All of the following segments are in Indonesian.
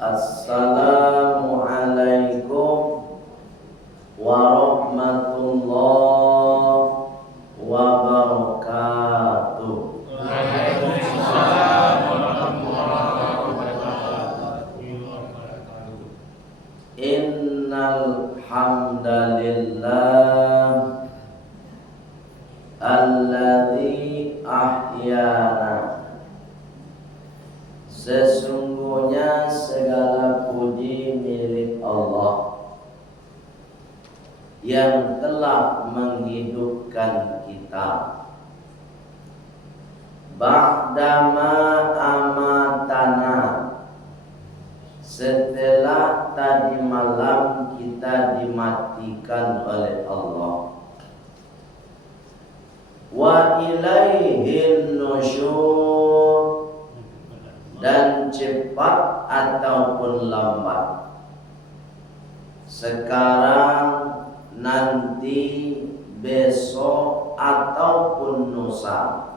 Assalamualaikum warahmatullahi wabarakatuh. Waalaikumsalam warahmatullahi wabarakatuh. Innal hamdalillah alladzi ahyana. Sesungguhnya segala puji milik Allah yang telah menghidupkan kita ba'dama amatana, setelah tadi malam kita dimatikan oleh Allah. Wa ilaihin nusyur, dan cepat ataupun lambat, sekarang, nanti, besok ataupun lusa,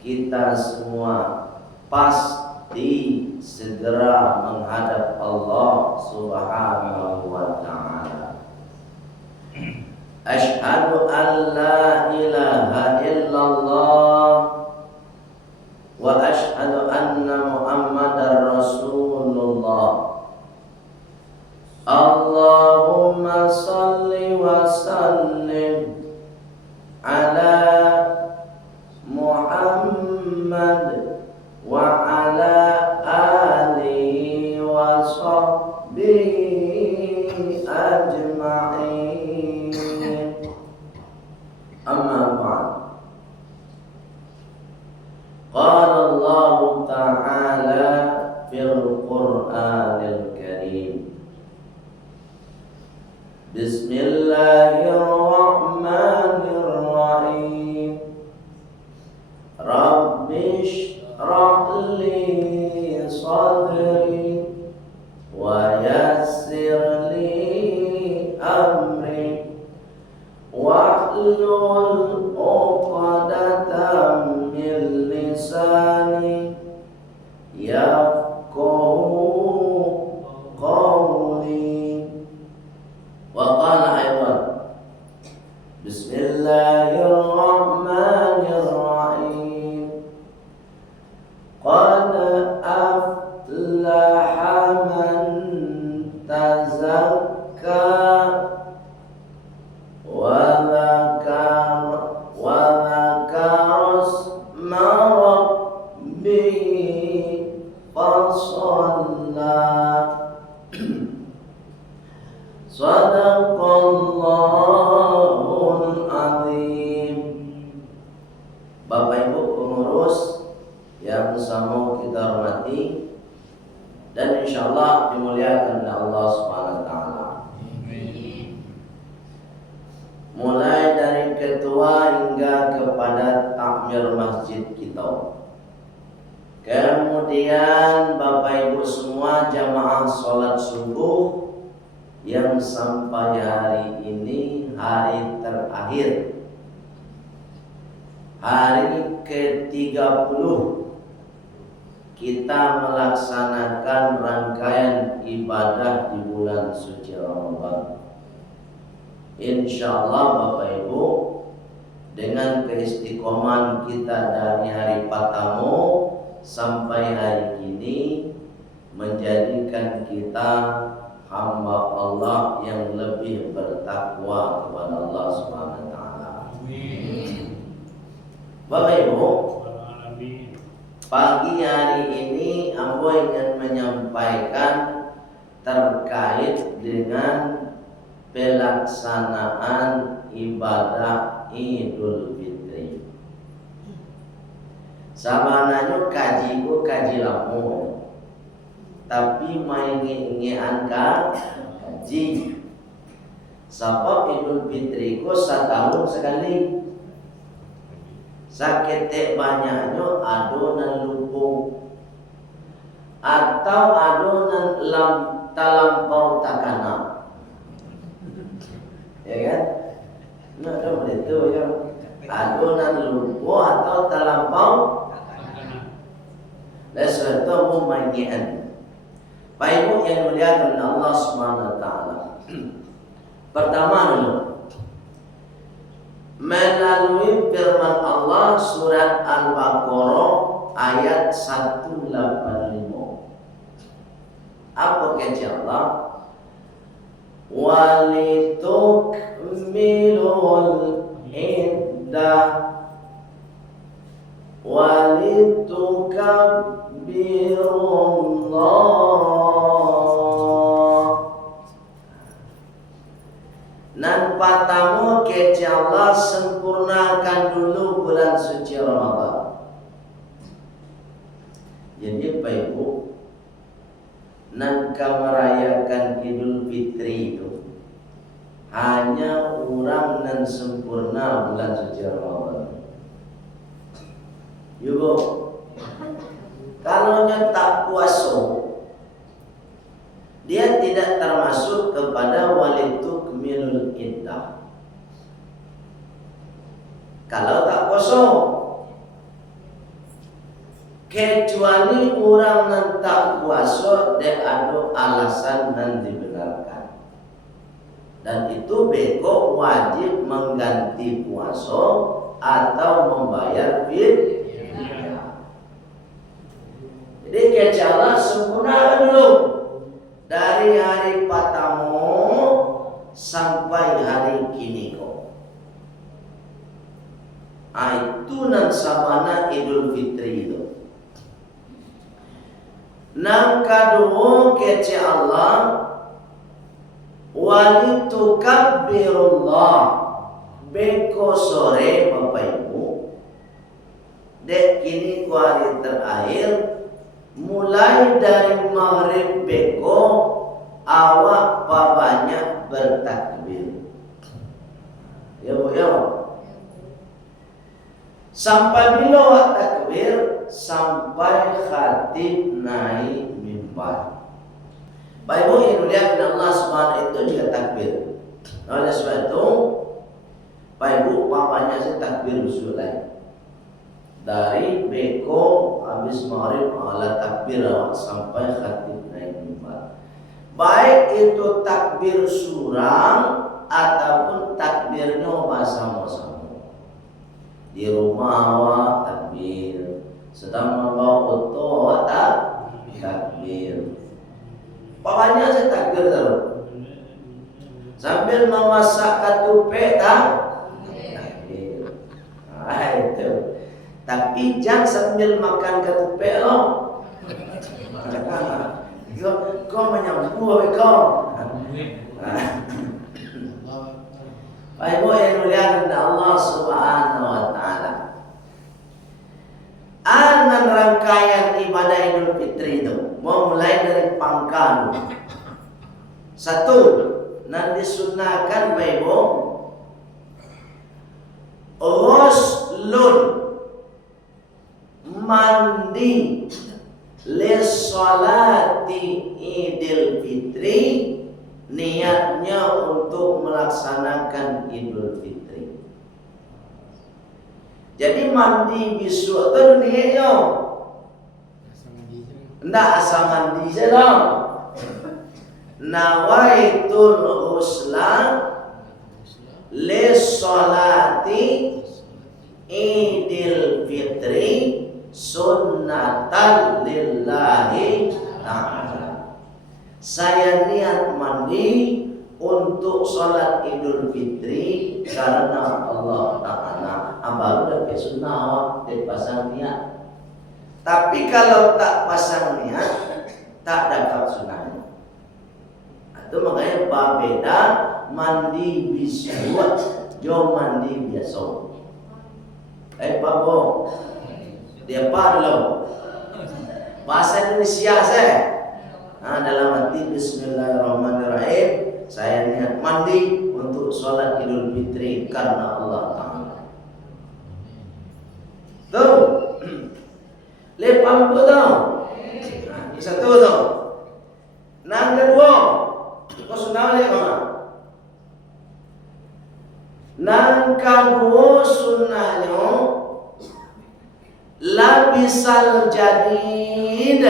kita semua pasti segera menghadap Allah Subhanahu wa ta'ala. Asyhadu an la ilaha illallah wa asyhadu anna Muhammadar Rasulullah. Allahumma salli wa sallim ala Muhammad wa ala alihi wa sahbihi ajma'in. Amma ba'd. Qala Allah Ta'ala fil Qur'anil Karim. Bismillahirrahmanirrahim. Rabbi shrah li sadri wa yassir li amri wahlul 'uqdatam min lisani yafqahu qawli. Wa qala aydan Bismillahirrahmanirrahim. Qad aflaha man tazakka wa dzakara isma rabbih fasalla. Sadaqallahul azim. Bapak Ibu pengurus yang sama kita hormati dan insyaallah dimuliakan oleh Allah Subhanahu wa taala. Mulai dari ketua hingga kepada takmir masjid kita. Kemudian Bapak Ibu semua jamaah sholat subuh yang sampai hari ini hari terakhir, hari ke-30 kita melaksanakan rangkaian ibadah di bulan suci Ramadan. Insyaallah Bapak Ibu, dengan keistiqomahan kita dari hari pertama sampai hari ini menjadikan kita hamba Allah yang lebih bertakwa kepada Allah Subhanahu wa taala. Amin. Bapak Ibu, pagi hari ini ambo ingin menyampaikan terkait dengan pelaksanaan ibadah Idul Fitri. Sabananya kaji lama, tapi maingi kaji. Sebab Idul Fitri ku setahun sekali. Sakete banyaknya adonan lupung atau adonan talampau takana. Ya kan? Nah, itu ya. Adonan lupung atau talampau. Lesuatu mumagian. Bapak Ibu yang dimuliakan oleh Allah Subhanahu wa taala. Pertama dulu, melalui firman Allah surat Al-Baqarah ayat 185. Apa kata Allah? Walitukmilul iddah walitukabbirullah. Nan patamu kece Allah sempurnakan dulu bulan suci Ramadan. Jadi Pak Ibu, nan merayakan Idul Fitri itu hanya orang nan sempurna bulan suci Ramadan. Ibu, kalau tak puasa, dia tidak termasuk kepada walitukmilul iddah. Kalau tak puasa, kecuali orang yang tak puasa dia ada alasan dan dibenarkan, dan itu beko wajib mengganti puasa atau membayar fidyah. Jadi kecuali sempurna dulu dari hari pertama sampai hari kini kok. Itu nan sabana Idul Fitri itu. Nang kedua kece Allah walitukabbirullah beko sore Bapak Ibu dek kini ku hari terakhir mulai dari maghrib beko awak banyak bertakbir. Ya Bu ya. Sampai bila awak takbir? Sampai khatib naik mimbar. Bapak Ibu yang dimuliakan Allah Subhanahu itu juga takbir. Oleh sebab itu, Bapak Ibu papanya saya takbir usul lain. Dari beko habis maghrib ala takbir sampai khatib naik mimbar. Baik itu takbir surang ataupun takbirnya bersama-sama. Di rumah awak takbir, sedang membawa oto takbir. Pokoknya saya takbir terus. Sambil memasak ketupat takbir. Itu. Tapi jangan sambil makan ketupat loh. Kau menyambut kau. Bapak Ibu yang dimuliakan Allah Subhanahu wa taala. Anan rangkaian ibadah Idul Fitri itu mulai dari pangkal. Satu, nan disunahkan Bapak Ibu ghuslun mandi lissolati Idul Fitri, niatnya untuk melaksanakan Idul Fitri. Jadi mandi bisu itu niatnya ndak asal mandi saja. Nawaitul ghusla lissolati Idul Fitri sunnatan lillahi ta'ala. Saya niat mandi untuk sholat Idul Fitri karena Allah Ta'ala. Baru dapat sunnah dan pasang niat. Tapi kalau tak pasang niat, tak dapat sunnahnya. Itu makanya berbeda mandi bisbuat jo mandi biasa. Babo, dia apa dulu? Bahasa Indonesia saya. Dalam hati Bismillahirrahmanirrahim, saya niat mandi untuk sholat Idul Fitri karena Allah Ta'ala. Tuh, lepam tu tau. Satu tau. Nang kedua, kau sunnah lihat mana? Nang kedua sunnahnya labisal jadid,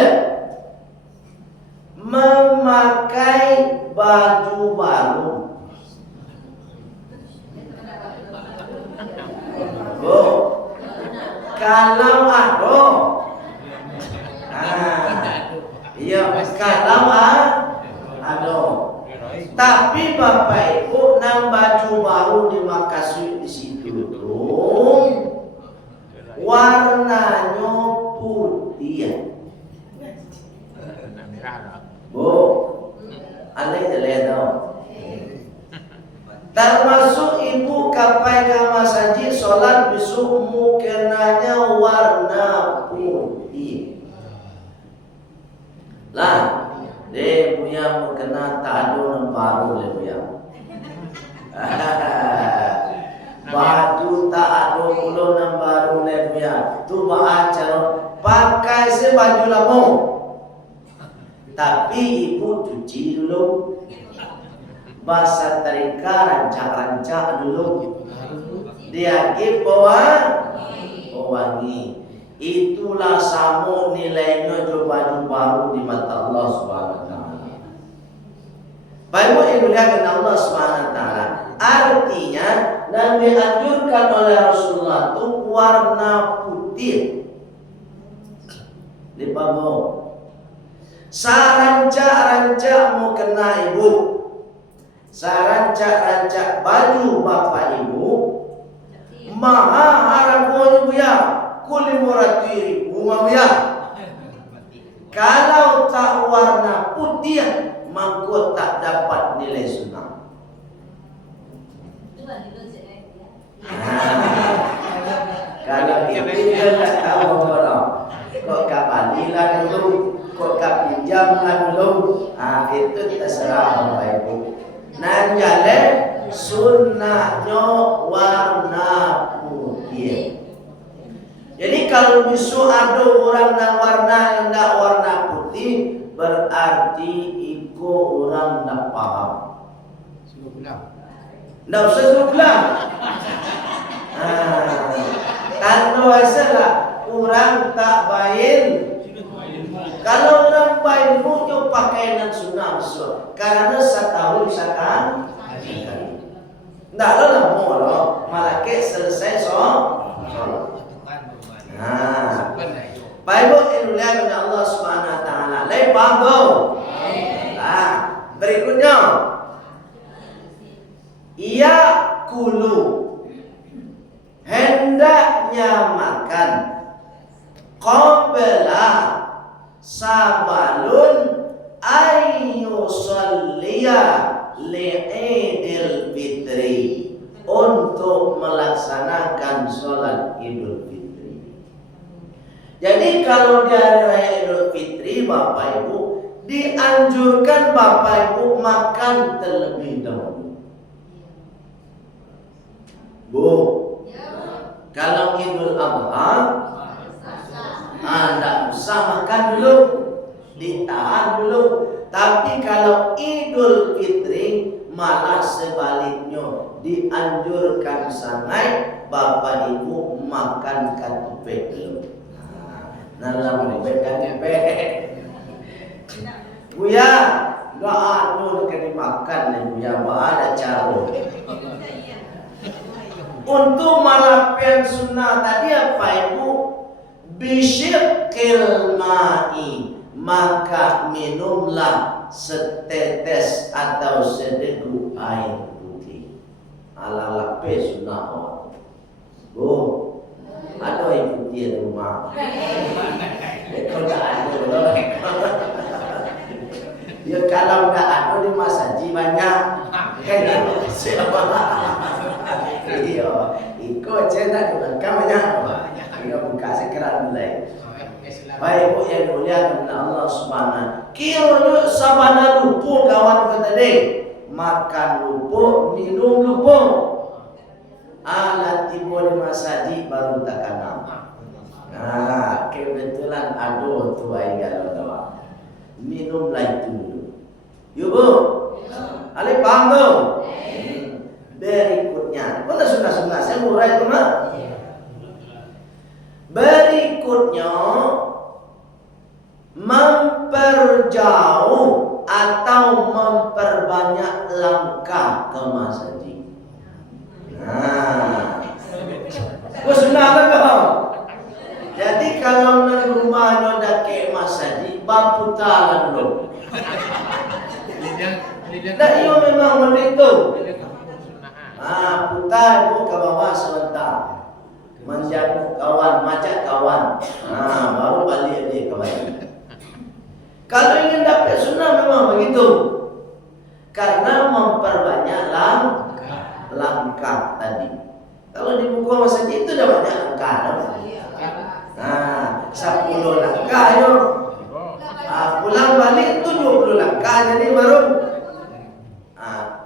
baju baru. Oh, kalau ada, iya kalau ada. Tapi Bapak Ibu nang baju baru dimakasih di situ tuh warnanya putih. Bu, aneh jelek tau. Termasuk ibu kapai kama saji sholat besok mukenanya warna putih. Lah, dia punya mukena tak ada yang baru dia punya. Baju tak ada pula yang baru dia punya. Tu baca pakai sebaju lama. Tapi ibu cuci dulu. Bahasa terika rancak-rancak dulu. Dia wangi. Itulah sama nilainya baju baru di mata Allah Subhanahu wa taala. Baik yang dimuliakan Allah Subhanahu wa taala. Artinya dan dianjurkan oleh Rasulullah itu warna putih. Di bawah. Sarancak-rancak mau kena ibu. Sarancak-rancak baju bapak ibu. Maha harapan ibu ya. Kuli muratiri umam ya. Kalau tak warna putih, maka tak dapat nilai sunnah. Kalau itu dia tak tahu apa. Kok kapalilah dulu, kok kapinjamlah dulu. Itu terserah Bapak Ibu. Nah jalan sunnahnya warna putih. Jadi kalau besok ada orang yang warna yang tidak warna putih, berarti itu orang tidak paham. Tidak usah suruh pulang. Tanda hasillah orang tak baik. Kalau orang baik itu pakaian sunnah besok. Karena setahun sekali. Tidak lah mau malah ke selesai sholat. Baik Bu, dimuliakan oleh Allah Subhanahu wa taala. Lain paham Bu? Nah, berikutnya. Ia kulu hendaknya makan qabla sabalun ayyusalliya li'idil fitri, untuk melaksanakan sholat Idul Fitri. Jadi kalau di hari raya Idul Fitri Bapak Ibu dianjurkan Bapak Ibu makan terlebih dahulu. Bu, kalau Idul Adha tidak usah makan dulu, ditahan dulu. Tapi kalau Idul Fitri malah sebaliknya, dianjurkan sangat Bapak Ibu makan katupek dulu. Nah, makan katupek. Buya, nggak anu nak dimakan nih Buya, ada cara. Untuk malapian sunnah tadi apa Ibu? Bisyikil ma'i, maka minumlah setetes atau sedegu air putih. Ala lape sunnah Allah. Bu, ada air putih di rumah. Kalau tak ada, ya kalau tak ada di masaji banyak. Kan siapa? Iya, ikut cendak di belakang banyak. Ia buka sekerat mulai. Baik Bu yang dimuliakan Allah Subhanahu. Kira sabana lupa kawan kita tadi. Makan lupa, minum lupa. Alat tiba di masaji baru tak kenal. Nah, kebetulan ada tu air galau. Minumlah itu dulu. Yuk Bu. Ali paham Bu? Berikutnya, mana sunnah-sunnah saya murai itu mah. Berikutnya memperjauh atau memperbanyak langkah ke masjid. Nah, gua sunnah kan kau. Jadi kalau nak rumah ada ke masjid, bambu talan dulu. Nah, iyo memang begitu. Putar itu ke bawah sebentar. Menjamu kawan, macam kawan. Baru balik dia kembali. Kalau ingin dapat sunnah memang begitu. Karena memperbanyak langkah tadi. Kalau di buku masjid itu dah banyak langkah. 10 langkah yo. Pulang balik itu 20 langkah jadi baru.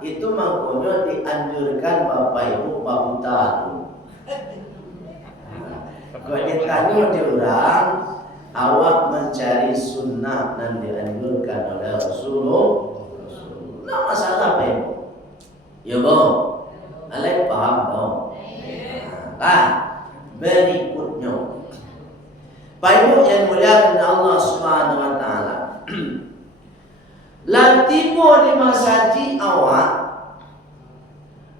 Itu makanya dianjurkan Bapak Ibu babu tahu. Kalau ditanya di orang, awak mencari sunnah dan dianjurkan oleh Rasulullah. Nah masalah apa ya? Ya boh, kalian paham dong? Berikutnya, Pak Ibu yang mulia Allah Subhanahu Wa Taala. Lantimu di masjid awak,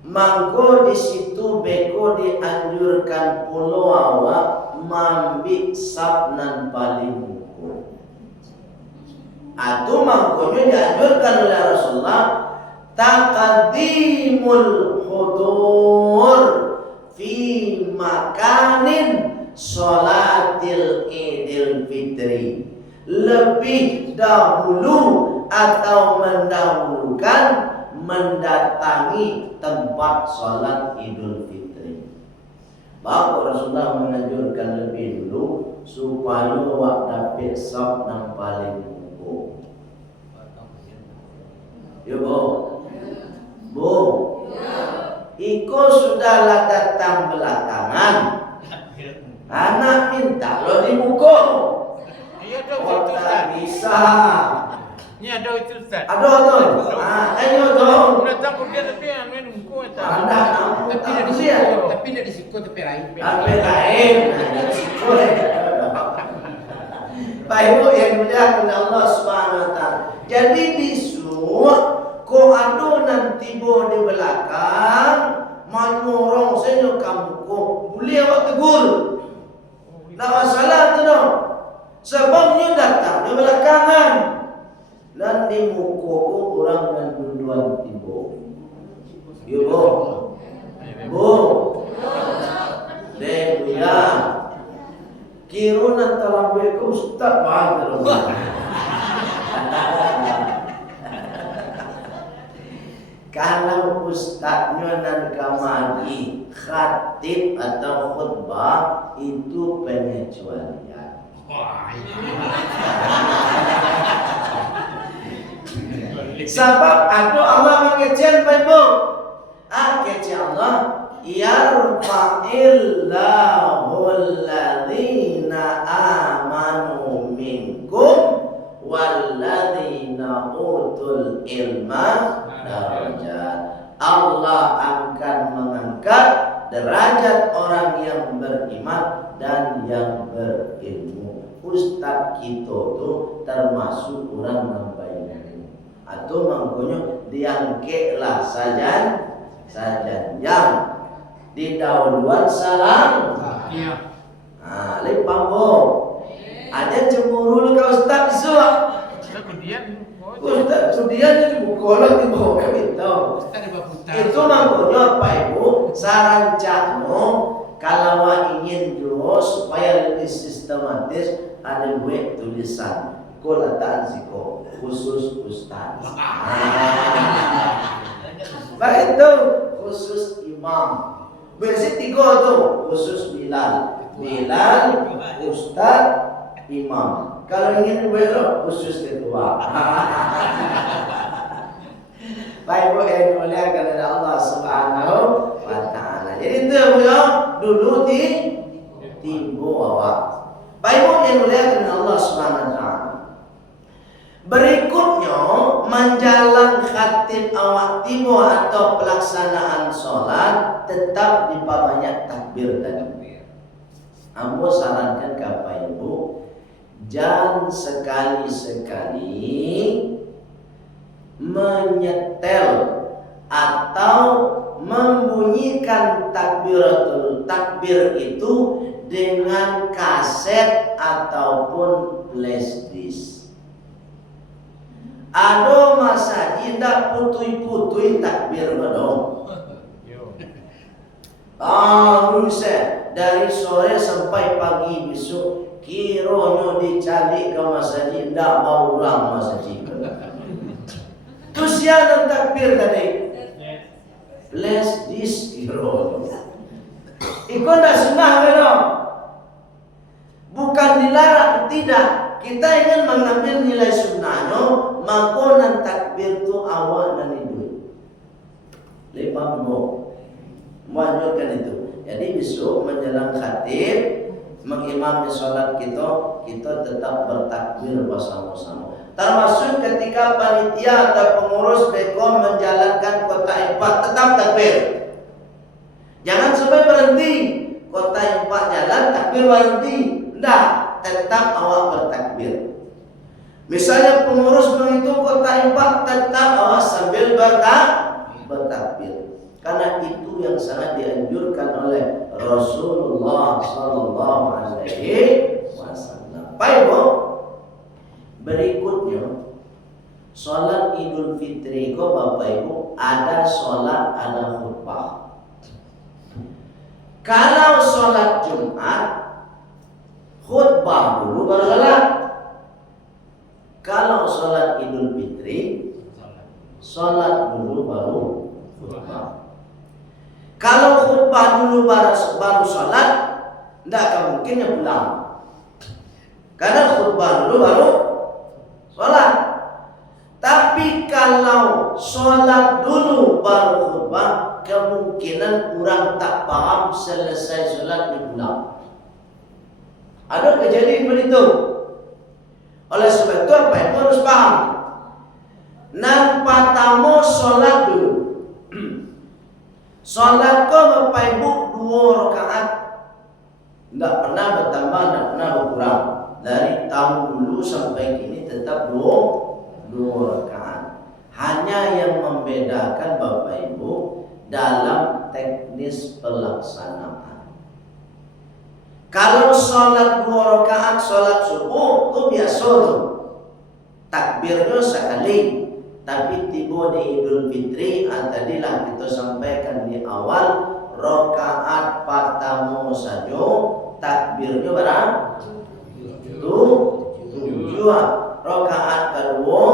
mangko di situ beko dianjurkan pulau awak mambi sabnan paling buku. Atau mangkonya dianjurkan oleh Rasulullah taqaddimul hudur fi makanin sholatil idul fitri, lebih dahulu atau mendahulukan mendatangi tempat sholat Idul Fitri. Bapak Rasulullah menganjurkan lebih dulu supaya awak dapat sab yang paling pokok. Ya Bu, Iko sudahlah datang belakangan. Anak minta lo dibuka. Iya dong, Oh, tak bisa. Ini ada itu Ustaz. Ayo dong. Ayo dong. Udah tahu dia tapi amin muko eta. Tapi tidak disiko tapi lain. Tapi lain. Pak Ibu yang dimuliakan Allah Subhanahu Wa Taala. Jadi disuruh ko ado nanti bo di belakang manurong senyo kamu ko boleh awak tegur. Nah masalah tu dong. Sebabnya datang di belakangan. Dan di muka orang dan duluan tiba. Ya Bu, ya. Kira nak talambe ke ustaz bahagia. Kalau ustaznya dan kamari khatib atau khutbah itu pengecualian. Sebab aku Allah mengecen Ibu. Kecen Allah yarfa'illahu alladhina amanu minkum walladzina utul ilma darajat. Allah akan mengangkat derajat orang yang beriman dan yang berilmu. Ustaz kita tu termasuk orang yang baik. Atau mangkonya diangketlah saja yang di dahuluan salam. Iya. Lepang bo. Aja cemburu kau ustaz disuruh. Kemudian Ustaz kemudian jadi bukolak di bawah itu. Itu mangkonya Pak Ibu saran cakno kalau ingin juga supaya lebih sistematis ada buat tulisan kolataan ziko khusus ustaz. Baik itu khusus imam. Biasanya 3 tuh khusus Bilal, ustaz, imam. Kalau ingin belok khusus ketua. Baik Bu yang dimuliakan oleh Allah Subhanahu Wa Taala. Jadi itu beliau dulu di timbu awak. Baik Bu yang dimuliakan oleh Allah Subhanahu Wa Taala. Berikutnya menjalan khatib awak timu atau pelaksanaan sholat tetap diperbanyak takbir tadi. Ambo sarankan ke Bapak Ibu, jangan sekali-sekali menyetel atau membunyikan takbir itu dengan kaset ataupun flash disk. Ada masjid tak putui-putui takbir dong. Buset, dari sore sampai pagi besok kironyo dicari ke masjid tak mau ulang masjid. Terus yang takbir tadi flash disk kiro. Ikut dah sunnah dong. Bukan dilarang, tidak. Kita ingin mengambil nilai sunnahnya, maka takbir itu awak dan itu. Lepas menganjurkan itu. Jadi besok menjelang khatib, mengimami sholat kita tetap bertakbir bersama-sama. Termasuk ketika panitia atau pengurus BEKOM menjalankan kota empat, tetap takbir. Jangan sampai berhenti. Kota empat jalan, takbir berhenti. Tidak, tetap awak bertakbir. Misalnya pengurus menghitung kota empat, tetap awak sambil bertakbir. Karena itu yang sangat dianjurkan oleh Rasulullah Sallallahu Alaihi Wasallam. Baik, berikutnya sholat Idul Fitri kok Bapak Ibu ada sholat ada khutbah. Kalau sholat Jumat khutbah dulu baru sholat. Kalau sholat Idul Fitri sholat dulu baru khutbah. Kalau khutbah dulu baru sholat, tidak akan mungkin yang pulang. Karena khutbah dulu baru sholat. Tapi kalau sholat dulu baru khutbah, kemungkinan orang tak paham selesai sholat di pulang. Ada kejadian begitu. Oleh sebab itu apa yang harus paham? Nampak tamu sholat dulu. Sholat kau Bapak Ibu 2 rakaat, tidak pernah bertambah, tidak pernah berkurang. Dari tahun dulu sampai kini tetap 2 rakaat. Hanya yang membedakan Bapak Ibu dalam teknis pelaksanaan. Kalau sholat 2 rakaat sholat subuh itu biasa tuh, takbirnya sekali. Tapi tiba di Idul Fitri, tadilah kita sampaikan di awal, rakaat pertama saja takbirnya berapa? 7. Rakaat kedua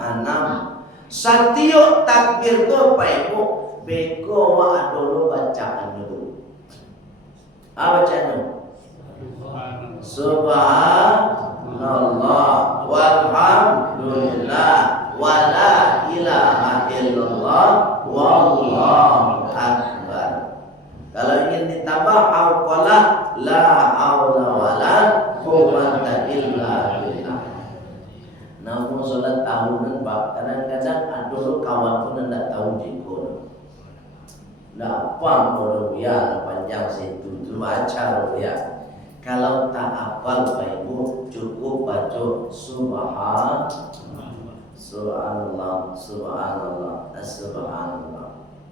6. Setiap takbir itu apa Ibu? Beko wa dulu bacaan dulu. Apa bacaannya? Subhanallah walhamdulillah wala ilaha illallah wallahu akbar. Kalau ingin ditambah auqala la haula wala quwwata illa billah. Namun sholat tahunan Pak, kadang-kadang ada kawan pun tidak tahu jikon. Tidak apa kalau dia panjang situ itu baca ya. Kalau tak hafal Pak Ibu cukup baca subhanallah, subhanallah.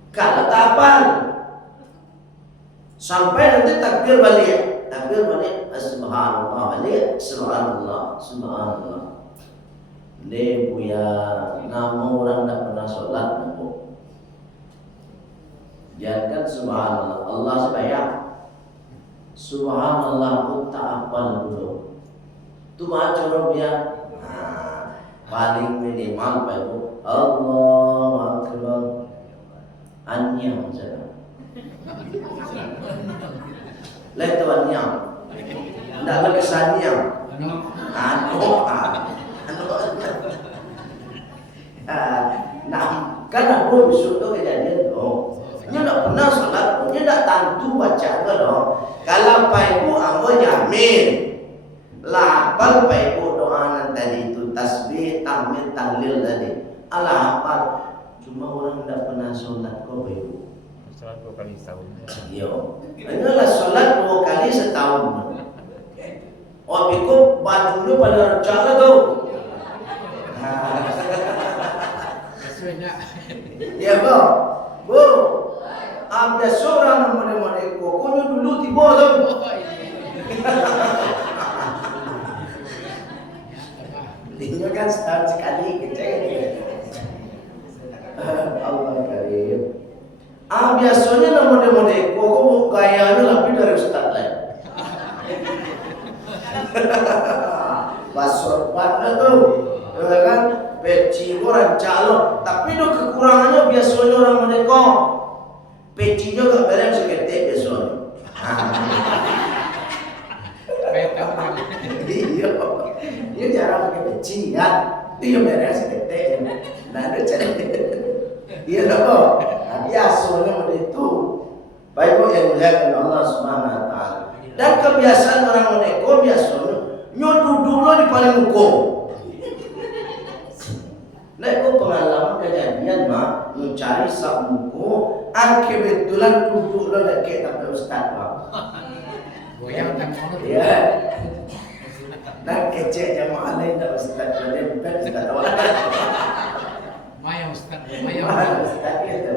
Kalau tak hafal sampai nanti takbir balik, subhanallah balik, subhanallah. Dia punya nama orang tak pernah sholat nampu. Jangan subhanallah, Allah sebanyak. Subhanallah pun tak hafal dulu. Tu baca Rabbia. Paling minimal Pak Ibu, Allahu Akbar. Anyam saja. Lepas anyam. Tidak lagi sanyam. Nah, kan aku besok tu kejadian tu. Dia tak pernah sholat, dia tak tentu baca ke dong. Kalau Pak Ibu ambo jamin, lapal Pak Ibu doa tadi itu tasbih, tahmid, tahlil tadi. Allah hafal. Cuma orang tak pernah sholat kok Pak Ibu. Sholat 2 kali setahun. Yo, inilah sholat 2 kali setahun. Oh, Biku baju dulu pada rencana tu. nak. Ya bu, bu. Ambil seorang nama-nama ko, kunyo dulu tiba tu. Ini kan setahun sekali kecil. Allah karim. Biasanya nama-nama ko gayanya lebih dari ustaz lain. Basur pada tu, kan? Peci orang calon, tapi do kekurangannya biasanya orang mereka. Pecinya gak berang seketik biasanya. Iya, dia jarang pakai peci kan? Dia berang seketik. Nah, ada cara. Iya tak? Biasanya begitu. Baik yang mulia Allah Subhanahu Wa Taala. Dan kebiasaan orang mereka biasanya duduknya di paling muka. Nah, itu pengalaman kejadian mah mencari sak muka, kebetulan duduknya dekat sampai ustaz mah. Goyang tak mau. Iya. Dan kecek jamaah lain tak ustaz, dia ustaz tahu. Maya ustaz, Maya ustaz itu.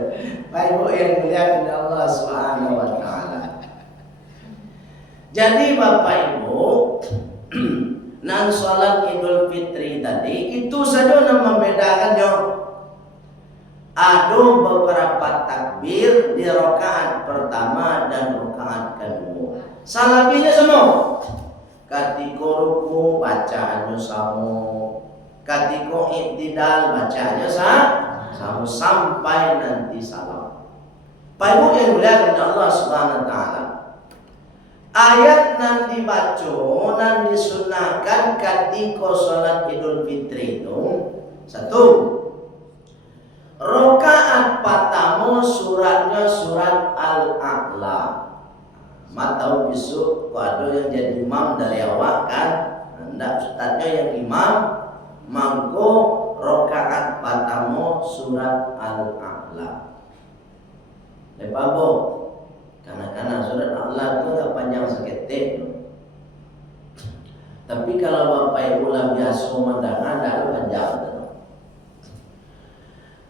Baik yang mulia Allah Subhanahu Wa Taala. Jadi Bapak Ibu, nan sholat Idul Fitri tadi itu saja yang membedakannya. Ada beberapa takbir di rakaat pertama dan rakaat kedua. Salahnya semua. Ketika ruku bacaannya sama, ketika i'tidal bacaannya sama sampai nanti salam. Pak Ibu yang mulia Allah Subhanahu Wa Taala. Ayat nan dibaca, nan disunahkan ketika sholat Idul Fitri itu satu, rakaat pertama suratnya surat Al-A'la. Tahu besok ada yang jadi imam dari awak kan? Hendak ustaznya yang imam, mangko rakaat pertama surat Al-A'la. Lepas bu. Karena surat Allah itu tak panjang seketik. Tapi kalau Bapak Ibu lah biasa mendengar dah panjang.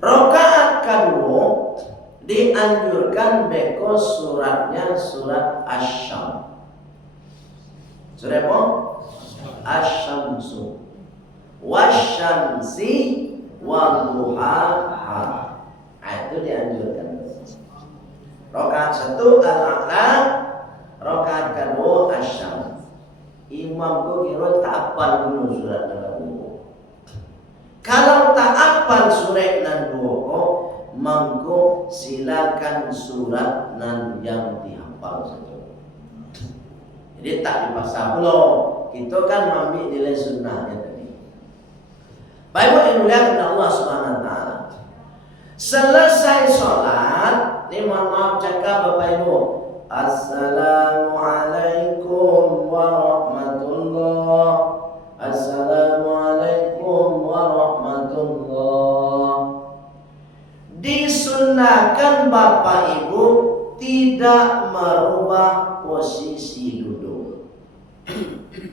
Rakaat kedua dianjurkan beko suratnya surat Asy-Syams. Surat apa? Asy-Syamsu. Wasyamsi wadduhaha. Itu dianjurkan. Rakaat satu Al-A'la, rakaat kedua Asy-Syams. Imam ko kira tak hafal dulu surat kedua. Kalau tak hafal surat nan dua, mangko silakan surat nan yang dihafal saja. Jadi tak dipaksa pula. Kita kan ambil nilai sunnahnya tadi. Baik yang mulia Allah Subhanahu Wa Taala. Selesai sholat, ini mohon maaf cakap Bapak Ibu. Assalamualaikum warahmatullah. Assalamualaikum warahmatullah. Disunahkan Bapak Ibu tidak merubah posisi duduk.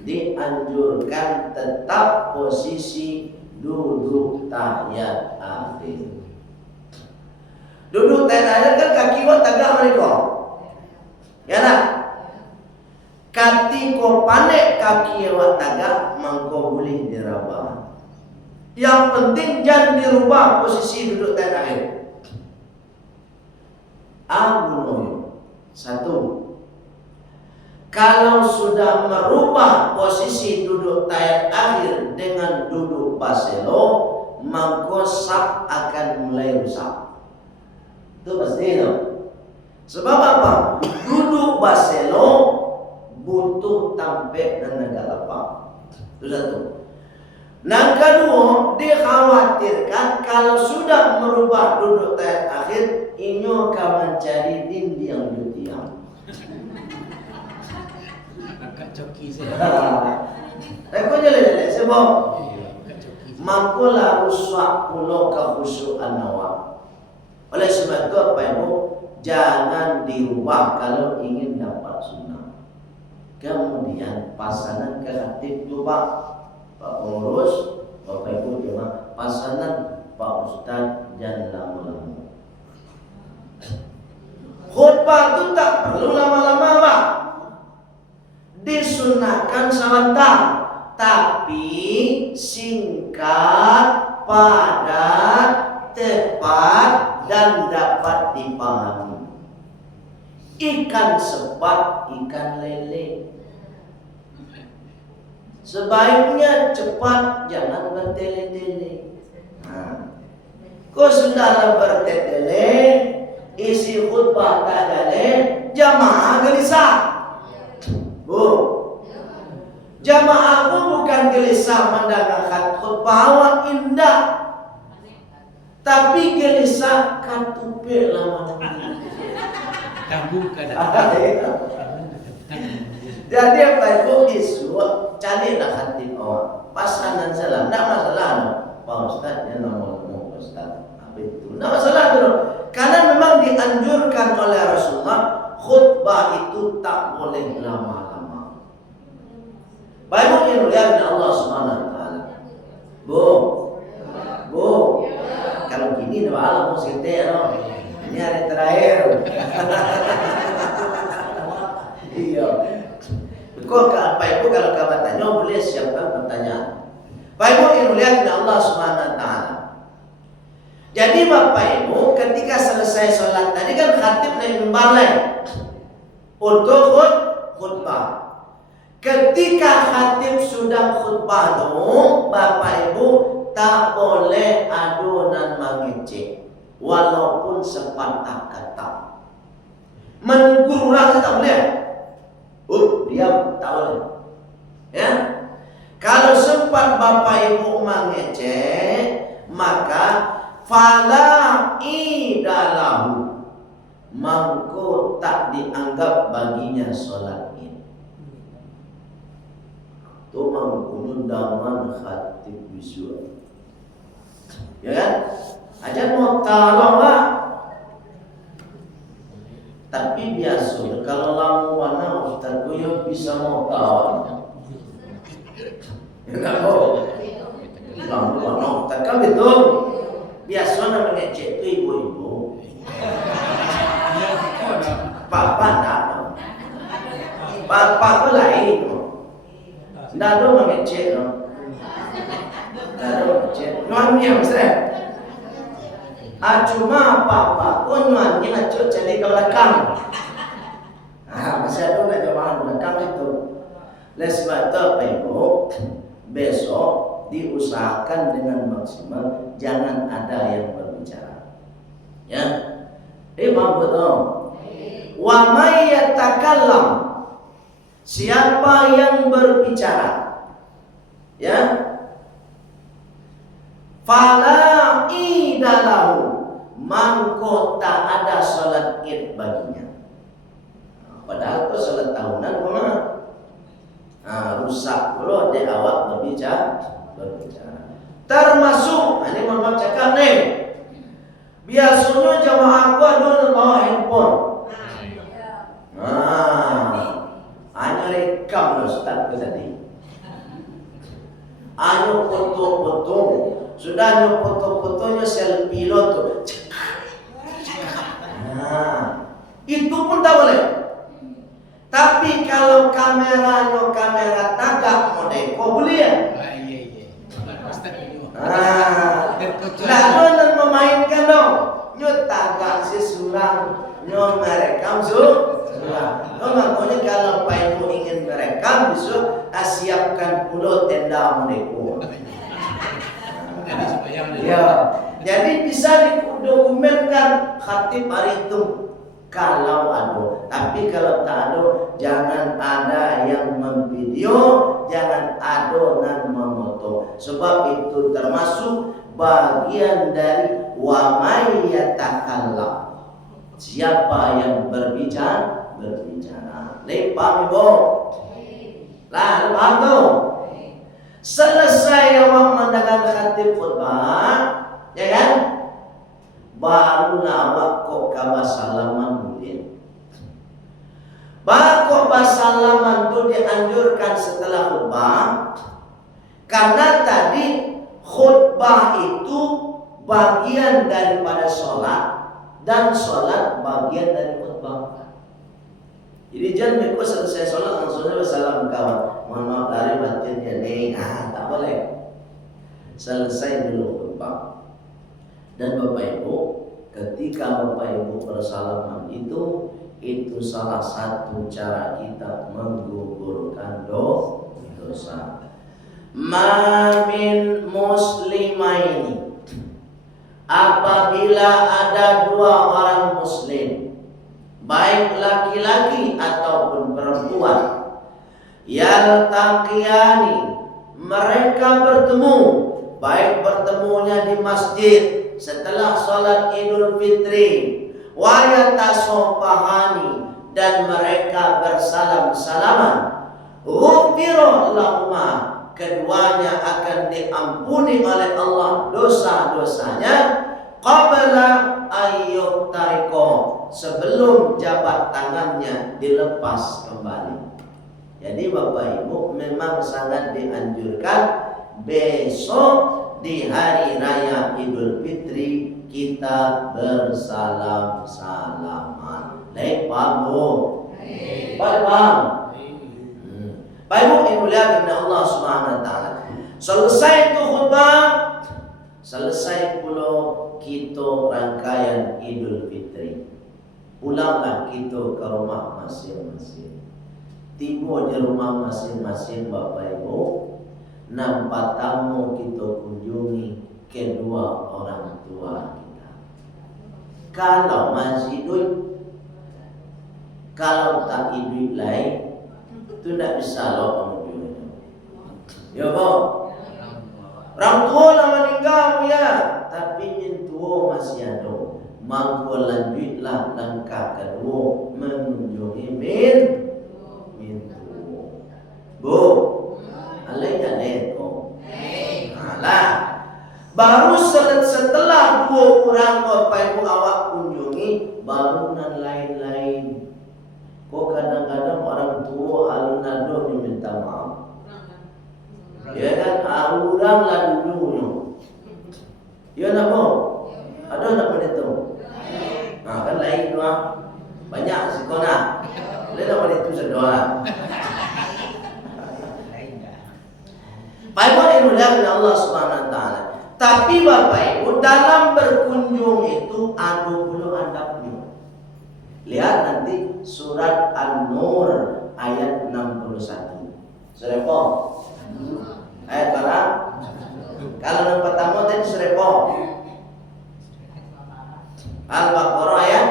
Dianjurkan tetap posisi duduk tahiyat akhir. Duduk tahiyat kan kaki wa tegak mereka. Ya nak? Ketika pandai kaki wa tegak, mangko boleh dirubah. Yang penting jangan dirubah posisi duduk tahiyat akhir. Satu, kalau sudah merubah posisi duduk tahiyat akhir dengan duduk baselo, maka saf akan mulai rusak. Itu pasti itu. Sebab apa? Duduk baselo butuh tampek dan agak lapang. Itu satu. Yang kedua, dikhawatirkan kalau sudah merubah duduk tahiyat akhir, ini akan mencari dinding yang diam. Agak coki saya. Aku jelek-jelek sebab mampulah rusak pulau kehusuan awak. Oleh sebab itu Bapak Ibu, jangan dirubah kalau ingin dapat sunnah. Kemudian pasangan kreatif itu Pak pengurus, Bapak Ibu cuma pasangan Pak Ustaz dan singkat, padat, tepat, dan dapat dipahami. Ikan sepat, ikan lele. Sebaiknya cepat, jangan bertele-tele. Kau sudah bertele, isi khutbah tak jale, jamaah gelisah. Bu, jamaah bu bukan gelisah mendengarkan khutbah awak indah, tapi gelisah katupe lama. Tambung kada. Jadi apa itu disuruh carilah hati awak. Pasangan salah, tidak masalah. Pak Ustaz yang ngomong Ustaz, apa itu? Tidak masalah dulu. Karena memang dianjurkan oleh Rasulullah khutbah itu tak boleh lama-lama. Baik yang mulia Allah Subhanahu Wa Taala. Bu, kalau gini dah malam mau cerita no. Ini hari terakhir. Iya. Kau apa itu kalau kau bertanya boleh siapkan pertanyaan. Bapak Ibu yang mulia Allah Subhanahu Wa Taala. Jadi Bapak Ibu ketika selesai sholat tadi kan khatib naik membalai untuk khutbah. Ketika khatib sudah khutbah itu Bapak Ibu tak boleh adonan mengecek walaupun sepatah kata. Menegur orang tak boleh. Diam, tak boleh. Ya. Kalau sempat Bapak Ibu mengecek, maka fala idalahu, mangko tak dianggap baginya sholat ini. Itu mangko undangan khatib visual. Ya kan? Aja mau tolong lah. Tapi biasa kalau lamu mana Ustaz Goyo bisa mau tahu. Enggak mau. Lamu mana Ustaz kan betul. Biasa nak mengecek tu ibu-ibu. Papa tak. Papa tu lain. Tidak ada mengecek no. Tidak ada mengecek. Nuannya Ustaz. Cuma apa-apa pun nuannya acuk cari ke belakang. Masih ada nak jawab belakang itu. Oleh sebab itu Pak Ibu, besok diusahakan dengan maksimal jangan ada yang berbicara. Ya. Paham betul? Wa may yatakallam, siapa yang berbicara, ya, fala idalahu, mangko tak ada salat id baginya. Padahal itu salat tahunan kemana? Rusak pula di awak berbicara. Termasuk ini mohon cakap nih. Biasanya jamaah aku ada bawa handphone. Hanya rekam Ustaz tadi. Anu foto-foto, sudah anu foto-fotonya selfie lo tuh. Itu pun tak boleh. Tapi kalau kameranya kamera tagak modeko boleh ya? Tidak ada memainkan dong. Nyo tagak si surang, nyo merekam surang. Makanya kalau Pak Ibu ingin merekam besok, siapkan pula tenda modeko. Ya, jadi bisa didokumenkan khatib hari itu. Kalau ada, tapi kalau tak ada, jangan ada yang memvideo, jangan ada dan memoto. Sebab itu termasuk bagian dari wa may yatakallam. Siapa yang berbicara. Paham Ibu? Lah, paham tu? Selesai awak mendengar khatib khutbah, ya kan? Barulah awak kok kabar salaman mulia. Kok basalaman itu dianjurkan setelah khutbah, karena tadi khutbah itu bagian daripada sholat dan sholat bagian dari khutbah. Jadi jangan ikut selesai sholat langsung saja salam kawan. Mohon maaf dari batin jadi tak boleh. selesai dulu khutbah. Dan Bapak Ibu, ketika Bapak Ibu bersalaman itu salah satu cara kita menggugurkan dosa. Ma min muslimaini, apabila ada dua orang muslim, baik laki-laki ataupun perempuan, yaltaqiyani, mereka bertemu, baik bertemunya di masjid setelah sholat Idul Fitri, wa yatasofahani, dan mereka bersalam-salaman, ghufira lahuma, keduanya akan diampuni oleh Allah dosa-dosanya, qabla ayyuk tariko, sebelum jabat tangannya dilepas kembali. Jadi Bapak Ibu memang sangat dianjurkan besok di hari raya Idul Fitri kita bersalam-salaman. Baik, paham Bu? Baik, paham? Baik Bu, yang mulia kepada Allah Subhanahu wa taala. Selesai itu khutbah, selesai pula kita rangkaian Idul Fitri. Pulanglah kita ke rumah masing-masing. Tiba di rumah masing-masing Bapak Ibu, nampak tamu kita kunjungi kedua orang tua kita. Kalau masih duit, kalau tak duit lain, itu tidak bisa loh mengunjungi. Ya Bu, orang tua lah meninggal ya, tapi mentua masih ada. Mangko lanjutlah langkah kedua mengunjungi mentua. Bu, alainya neko. Alah. Baru setelah dua orang Bapak Ibu awak kunjungi, baru nan lain-lain. Kok kadang-kadang orang tua alun-alun diminta maaf. Ya kan, orang lah dulu. Ya nak mau? Ada nak menitu? Nah kan lain doa. Banyak sekolah. Lain nak menitu sedoa. Baik yang mulia Allah Subhanahu wa taala. Tapi Bapak Ibu, dalam berkunjung itu ada puluh adabnya. Lihat nanti surat An-Nur ayat 61. Surepo. Ayat berapa? Kalau yang pertama tadi surepo. Al-Baqarah ayat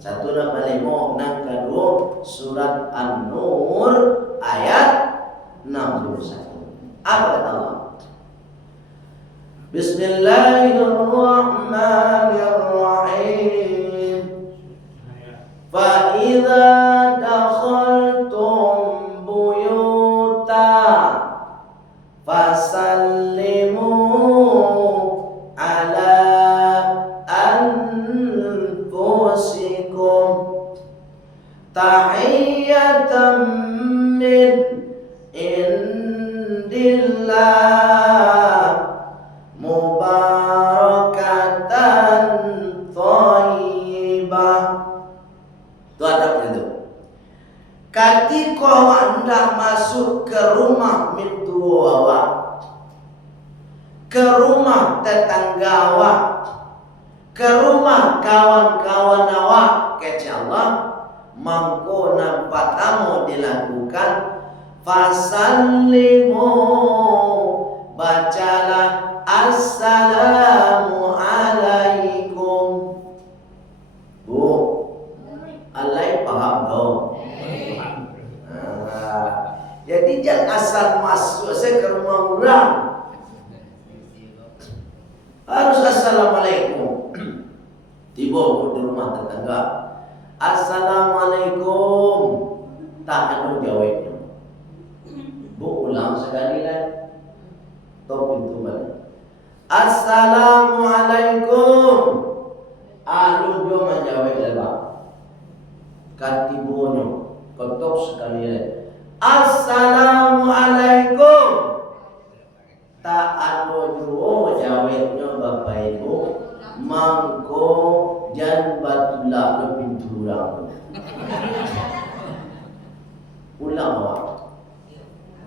185. Yang kedua surat An-Nur ayat 61. Apa kata Allah? Bismillahirrahmanirrahim. Fa idza dakhaltum buyuta fasallimu ala anfusikum tahiyatan min indillah mubarakatan thayyibah. Itu adab itu. Ketika Anda masuk ke rumah mentua awak, ke rumah tetangga awak, ke rumah kawan-kawan awak, kata Allah, mangko nampak tamu dilakukan fasallimu, bacalah assalamu alaikum. Bu, alai paham dong? Jadi jangan asal masuk saya ke rumah orang, harus assalamualaikum. Tiba di rumah tetangga, assalamualaikum, tak ada jawabnya. Bu, ulang sekali lah. Tok pintu balik. Assalamualaikum. Alu jo menjawab lebar. Katibonyo, ketok sekali lah. Assalamualaikum. Tak ada jo jawabnya Bapak Ibu. Mangko jan batulah ke pintu orang. Ulang awak.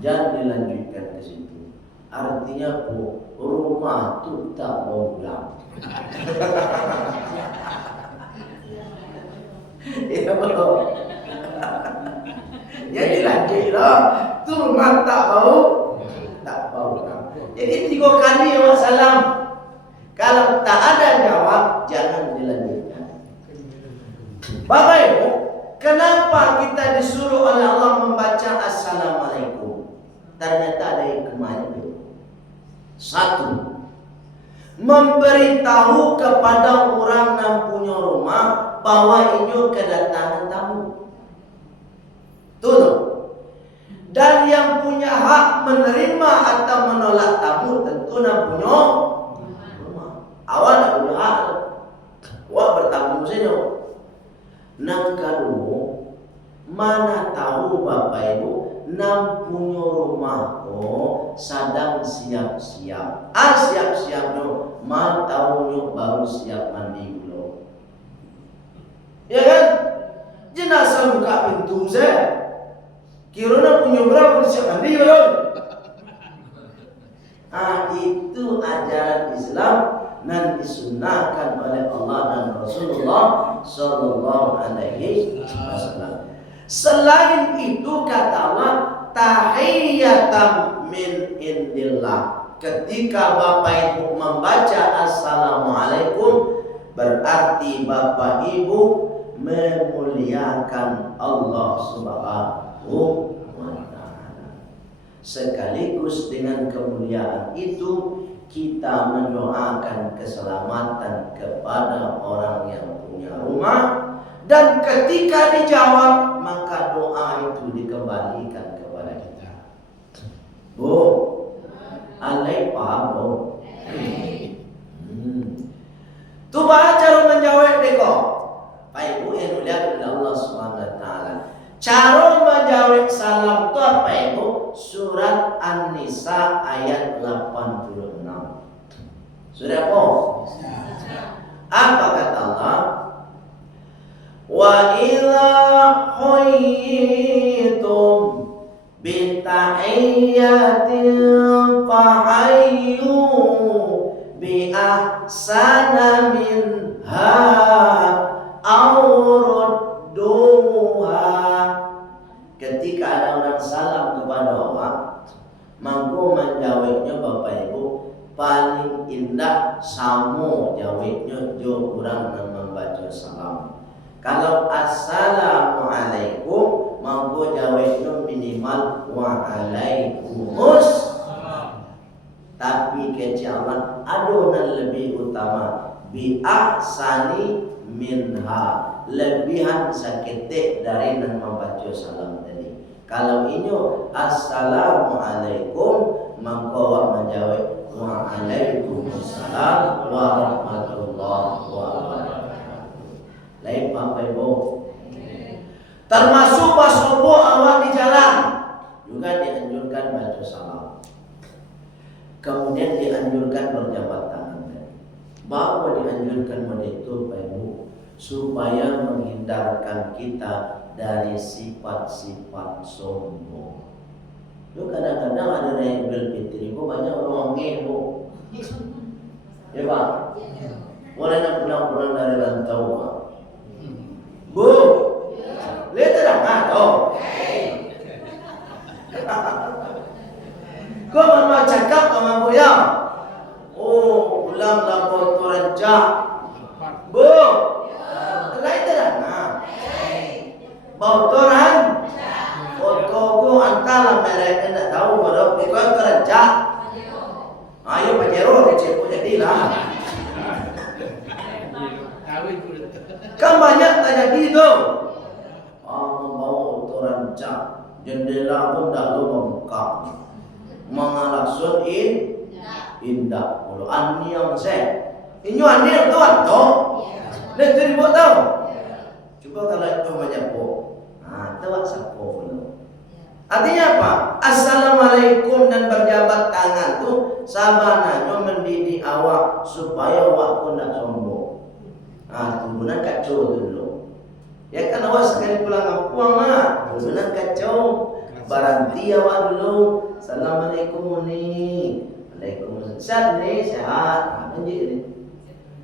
Jangan dilanjutkan ke situ. Artinya rumah tu tak mau pulang. Ya betul. Jadi lanjutlah. Tu rumah tak mau pulang. Jadi 3 kali wassalam. Kalau tak ada jawab, jangan dilanjutkan. Bapak Ibu, kenapa kita disuruh oleh Allah membaca Assalamualaikum? Ternyata ada hikmahnya. 1. Memberitahu kepada orang yang punya rumah bahwa ini kedatangan tamu. Tuh. Dan yang punya hak menerima atau menolak tamu tentu yang punya rumah. Awak tak punya hak. Awak bertamu saja. Nang kedua, mana tahu Bapak Ibu, nang punya rumah sedang siap-siap. Siap-siap no, mal tahu no baru siap mandi dulu. Ya kan? Jenazah buka pintu saya. Kira punya berapa siap mandi belum? Itu ajaran Islam dan disunahkan oleh Allah dan Rasulullah Sallallahu Alaihi Wasallam. Selain itu kata Allah, tahiyatan min indillah. Ketika Bapak Ibu membaca Assalamualaikum, berarti Bapak Ibu memuliakan Allah Subhanahu wa Ta'ala. Sekaligus dengan kemuliaan itu, kita mendoakan keselamatan kepada orang yang punya rumah, dan ketika dijawab maka doa itu dikembalikan kepada kita. Bu, alai paham bu? Tu baca cara menjawab deko. Pak Ibu yang mulia kepada Allah Subhanahu wa Ta'ala. Cara menjawab salam tu apa Ibu? Surat An-Nisa ayat 86. Sudah apa? Apa kata Allah? Wa idza khayyitum bi tahiyyatin fahayyu bi ahsana minha aw rudduha. Ketika ada orang salam kepada orang, mangko menjawabnya Bapak Ibu paling indah samo jawabnya jo kurang dan membaca salam. Kalau assalamualaikum mangko jawabnya minimal waalaikumsalam. Tapi kejaman adonan lebih utama bi ahsani minha, lebihan seketik dari dan membaca salam tadi. Kalau ini assalamualaikum mangko menjawab waalaikumsalam warahmatullahi wabarakatuh. Lain Bapak Ibu. Termasuk pas sobo awak di jalan juga dianjurkan baca salam. Kemudian dianjurkan berjabat tangan. Bahwa dianjurkan begitu Bapak Ibu supaya menghindarkan kita dari sifat-sifat sombong. Itu kadang-kadang ada yang Fitri, banyak orang ngeho. Ya Pak? Mulai nak pulang-pulang dari rantau Pak. Bu, lihat dah ada. Kau mama cakap sama aku ya? Oh, pulang lapor rancak. Bu, lihat dah. Bau toran. Fotoku antara mereka tidak tahu kalau ikut kerja. Ayo Pajero kecil jadilah. Kan banyak tak jadi tu. Mau toran cat, jendela pun tak lu membuka. Mengalaksun indah. Kalau ani yang saya, ini ani yang tuan tu. Lihat tu dibuat tahu. Cuba kalau itu macam po. Tahu siapa pun. Artinya apa? Assalamualaikum dan berjabat tangan tu sabananya mendidik awak supaya awak pun tak sombong. Turunan kacau dulu. Ya kan awak sekali pulang kampung turunan kacau. Berhenti awak dulu. Assalamualaikum ni. Waalaikumsalam. Sehat ni, sehat. Menjadi.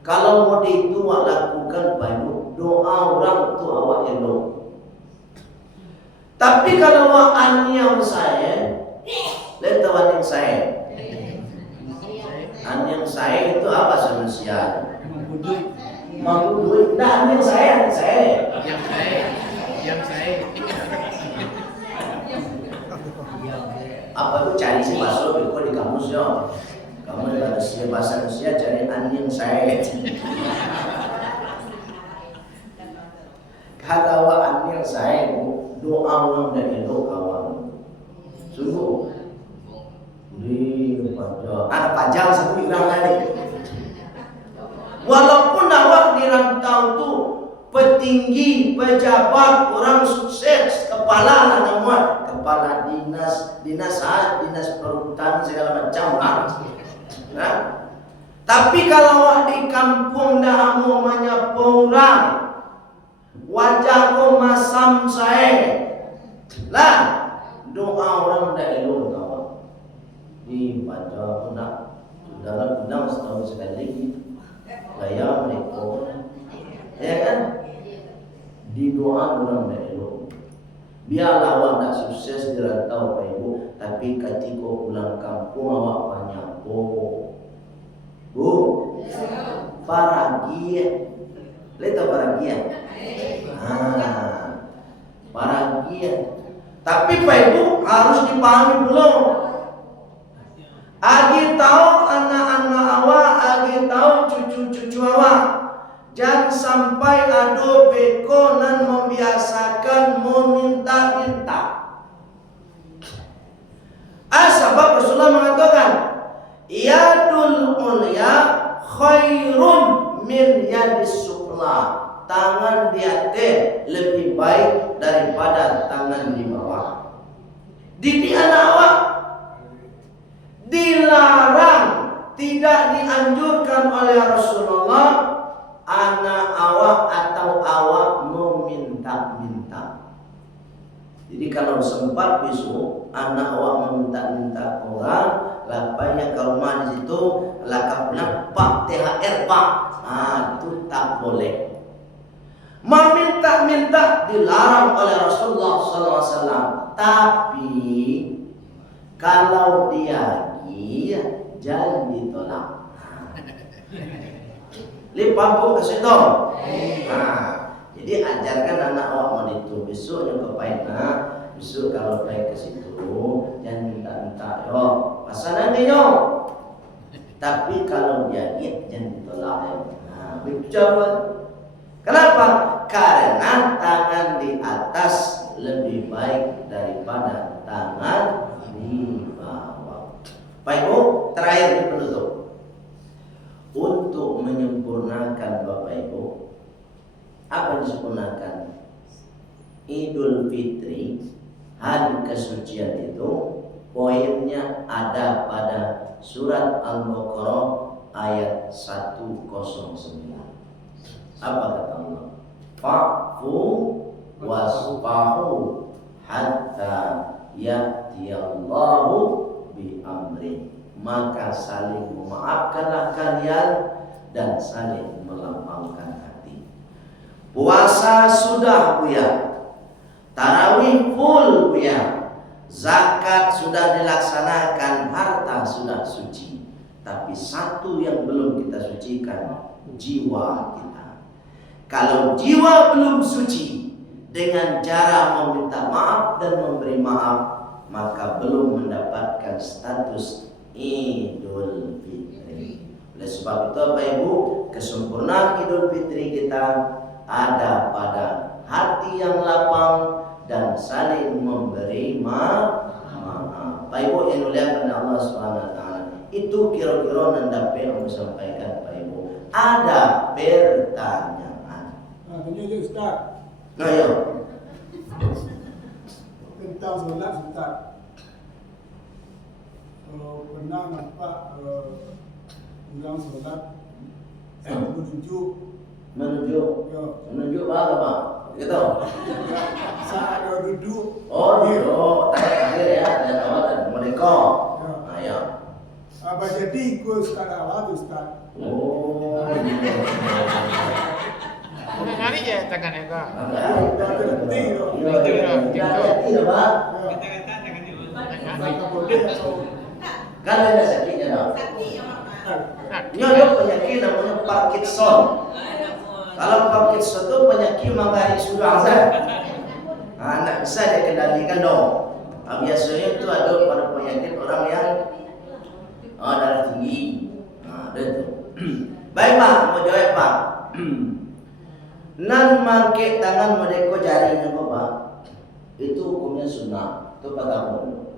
Kalau mau itu awak lakukan banyak doa orang tu awak elok. Tapi kalau awak aniang saya, lihat aniang saya. Aniang saya itu apa manusia? Mampu duit. Nah, aniang saya. Yang saya. Apa itu cari sih masuk di kamus ya? Kamu ada bahasa Rusia cari aniang saya. Kalau aniang saya doa orang dari elok kawan. Sungguh. Di pajak. Ada pajak sebut orang lain. Walaupun awak di rantau tu petinggi, pejabat, orang sukses, kepala lah nama, kepala dinas perhutanan segala macam lah. Nah, tapi kalau awak di kampung dah namanya orang, wajah kau masam saya, lah doa orang dah elok kawan. Di pada pun dalam benar setahun sekali gaya mereka, ya kan? Di doa orang dah elok. Biarlah awak tak sukses di rantau Pak Ibu, tapi ketika pulang kampung awak banyak Bu, paragia. Lihat paragia. Paragia. Tapi Pak Ibu harus dipahami dulu. Agi tahu anak-anak awak, agi tahu cucu-cucu awak. Jangan sampai ada beko dan membiasakan meminta-minta. Sebab Rasulullah mengatakan, yadul ulya khairun min yadis sufla. Tangan di atas lebih baik daripada tangan di bawah. Didik anak awak dilarang, tidak dianjurkan oleh Rasulullah anak awak atau awak meminta-minta. Jadi kalau sempat besok anak awak meminta-minta orang, lapanya ke rumah di situ, lakapnya Pak THR Pak, itu tak boleh. Meminta-minta dilarang oleh Rasulullah SAW. Tapi kalau dia jangan ditolak. Lipat bu ke situ. Jadi ajarkan anak awak mau itu besok yang kepain besok kalau pergi ke situ jangan minta-minta yo pasaran ni yo. Tapi kalau dia jangan ditolak yo. Bicara. Kenapa? Karena tangan di atas lebih baik daripada tangan di bawah. Baik Bu, terakhir di penutup. Untuk menyempurnakan Bapak Ibu, apa disempurnakan? Idul Fitri, hari kesucian itu, poinnya ada pada surat Al-Baqarah ayat 109. Apa kata Allah? Fa'fu wasfahu hatta ya'tiyallahu bi amri. Maka saling memaafkanlah kalian dan saling melapangkan hati. Puasa sudah Buya, tarawih full Buya, zakat sudah dilaksanakan, harta sudah suci. Tapi satu yang belum kita sucikan, jiwa kita. Kalau jiwa belum suci dengan cara meminta maaf dan memberi maaf, maka belum mendapatkan status Idul Fitri. Oleh sebab itu Bapak Ibu, kesempurnaan Idul Fitri kita ada pada hati yang lapang dan saling memberi maaf. Bapak Ibu yang dimuliakan Allah SWT, itu kira-kira nandape yang saya sampaikan Bapak Ibu. Ada pertanyaan. Tanya je Ustaz. Nah ya. Tentang solat Ustaz. Pernah nampak orang solat menunjuk. Menunjuk. Ya. Menunjuk apa Pak? gitu. Saat dia duduk. Oh, terakhir ya, dan awal dan Modeko. Nah, ya. Apa jadi ikut Ustaz awal Ustaz? Oh, Ngari je tangannya kak. Iya, Pak. Tak boleh atau Kan ada sakitnya dong. Nyodok penyakit namanya Parkinson. Kalau Parkinson itu penyakit mangkari sudah saya. Nah, nggak bisa dikendalikan dong. Nah, biasanya itu ada pada penyakit orang yang darah tinggi. Nah, ada itu. Baik Pak, mau jawab Pak. Nan mangke tangan Modeko jarinya kok Pak. Itu hukumnya sunnah. Itu patahun.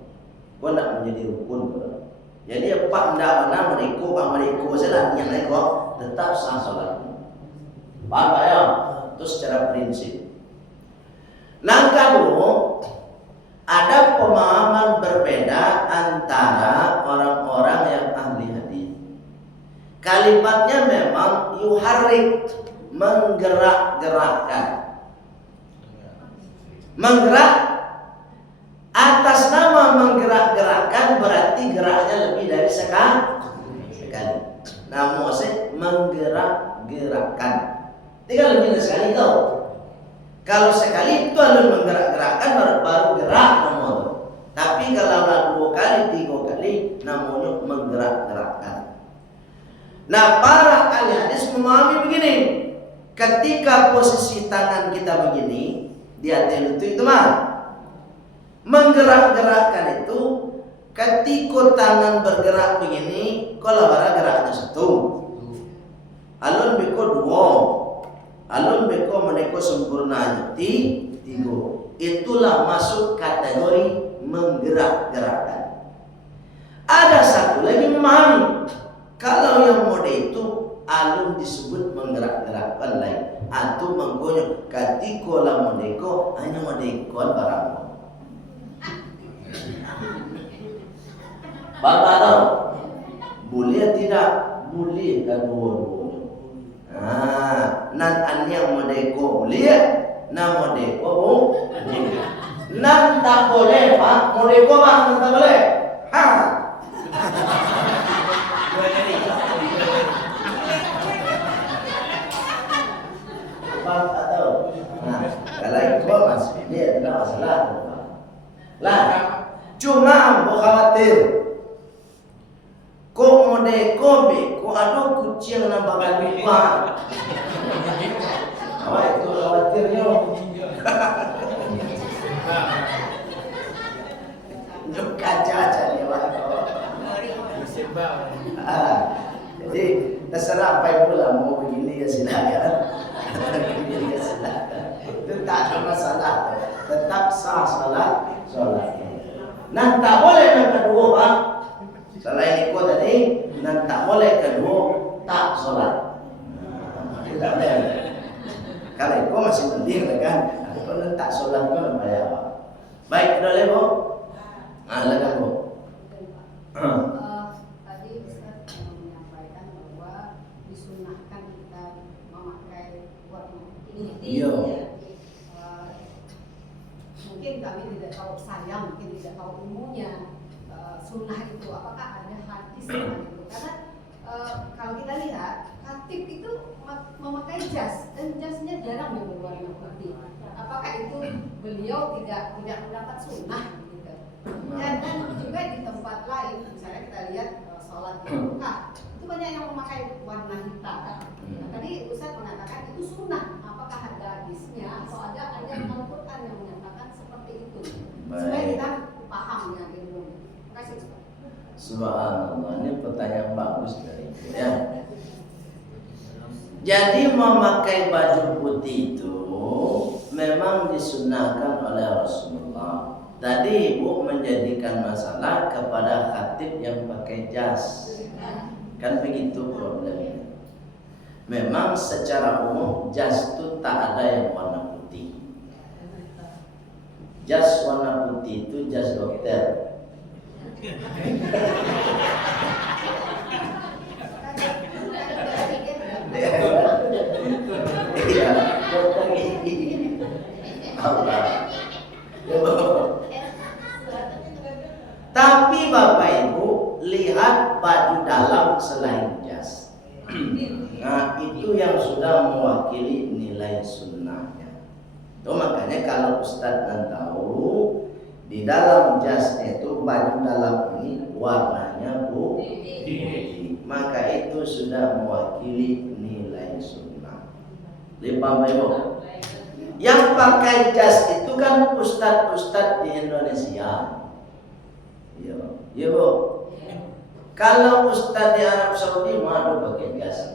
Kau nak menjadi rukun. Jadi Pak ndak mana Modeko selanjutnya Modeko tetap sah salatnya. Paham Pak ya? Itu secara prinsip. Nang kedua, ada pemahaman berbeda antara orang-orang yang ahli hadis. Kalimatnya memang yuharrik, menggerak-gerakkan. Menggerak atas nama menggerak-gerakkan berarti geraknya lebih dari sekali. Nah, maksudnya menggerak-gerakkan. Tinggal lebih dari sekali kau. Kalau sekali itu adalah menggerak-gerakkan baru gerak namanya. Tapi kalau 2 kali, 3 kali namanya menggerak-gerakkan. Nah, para ahli hadis memahami begini. Ketika posisi tangan kita begini, di hati lutut itu mah menggerak-gerakkan itu ketika tangan bergerak begini, kalau geraknya satu. Alun beko 2. Alun beko meneko sempurna 3. Itulah masuk kategori menggerak-gerakkan. Ada satu lagi memahami kalau yang mode itu alun disebut menggerak-gerakkan lain atau menggoyong ketika lah modeko hanya modekon barang. Bapak tahu boleh tidak boleh kan dua-duanya. Nan yang modeko boleh, nan modeko boleh. Nan tak boleh Pak, modeko Pak tak boleh. Bapak tahu. Kalau itu mas, dia tidak masalah. Lah, cuma mau khawatir. Kok modeko kok ada kucing nambah lupa. Apa itu khawatirnya? Untuk kaca dia Pak. Jadi terserah apa yang pula mau begini ya silakan. Begini ya silakan. Itu tak ada masalah. Tetap sah salat. Nah tak boleh yang kedua Pak. Selain itu tadi, dan tak boleh kedua tak sholat. Tidak boleh. Kalau itu masih penting kan. Kalau tak sholat itu bahaya Pak. Baik, sudah boleh Bu? Silakan Bu. Tadi Ustaz menyampaikan bahwa disunahkan kita memakai warna putih. Iya. Mungkin kami tidak tahu, saya mungkin tidak tahu ilmunya. Sunnah itu apakah ada hadis tentang itu? Karena kalau kita lihat khatib itu memakai jas dan jasnya jarang yang berwarna putih. Apakah itu beliau tidak mendapat sunnah gitu? Dan juga di tempat lain, misalnya kita lihat sholat di Mekah itu banyak yang memakai warna hitam. Nah, tadi Ustaz mengatakan itu sunnah. Apakah ada hadisnya atau ada ayat Al-Quran yang menyatakan seperti itu? Supaya kita paham dengan ilmu. Subhanallah, ini pertanyaan bagus dari Ibu ya. Jadi memakai baju putih itu memang disunahkan oleh Rasulullah. Tadi Ibu menjadikan masalah kepada khatib yang pakai jas. Kan begitu problemnya. Memang secara umum jas itu tak ada yang warna putih. Jas warna putih itu jas dokter. Iya, dokter gigi. dalam selain jas. Nah, itu yang sudah mewakili nilai sunnahnya. Itu makanya kalau Ustadz tahu di dalam jasnya itu baju dalam ini warnanya putih, maka itu sudah mewakili nilai sunnah. Lipam Ibu. Yang pakai jas itu kan ustadz di Indonesia. Iya Bu. Kalau ustadz di Arab Saudi mana pakai jas?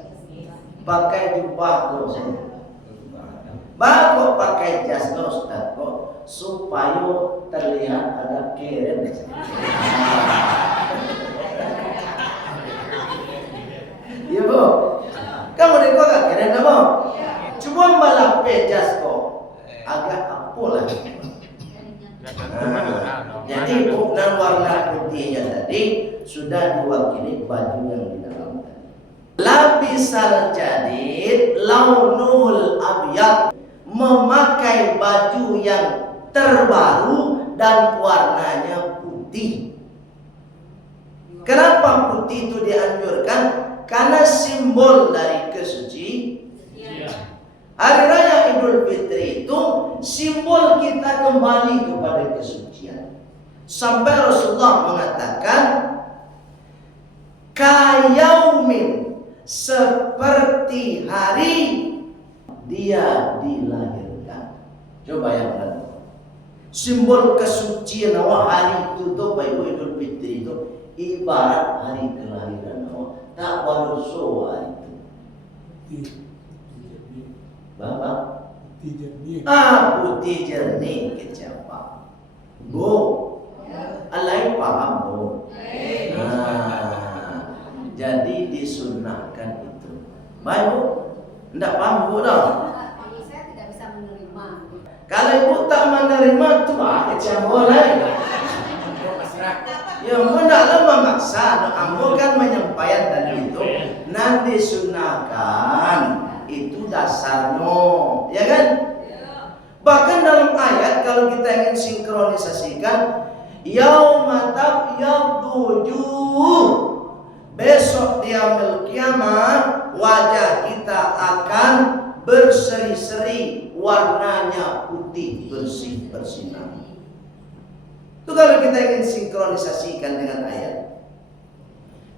Pakai jubah kok. Bagus pakai jas lo ustadz kok supaya terlihat agak keren. Iya Bu. Kamu ni kok agak keren tak Bu? Cuma malah jas kok agak apa lah. Jadi bukan warna putihnya tadi sudah diwakili baju yang di dalam tadi. Labisal jadid launul abyad, memakai baju yang terbaru dan warnanya putih. Kenapa putih itu dianjurkan? Karena simbol dari kesucian. Hari Raya Idul Fitri itu simbol kita kembali kepada kesucian. Sampai Rasulullah mengatakan, kayaumin, seperti hari dia dilahirkan. Coba bayangkan, simbol kesucian awak hari itu tuh Idul Fitri itu ibarat hari kelahiran awak. Tak baru so hari itu. Bapak Putih jernih. Putih jernih kecapa. Bu, alai paham Bu. Jadi disunahkan itu. Baik Bu, tidak paham Bu dah. Saya tidak bisa menerima. Kalau Ibu tak menerima tu kecapa lain. Ya, tidaklah memaksa. Ambo kan menyampaikan tadi itu nanti sunahkan. Itu dasarnya, ya kan? Bahkan dalam ayat kalau kita ingin sinkronisasikan, yauma tabyaddu wujuh, besok di yaumul kiamat wajah kita akan berseri-seri, warnanya putih bersih bersinar. Itu kalau kita ingin sinkronisasikan dengan ayat.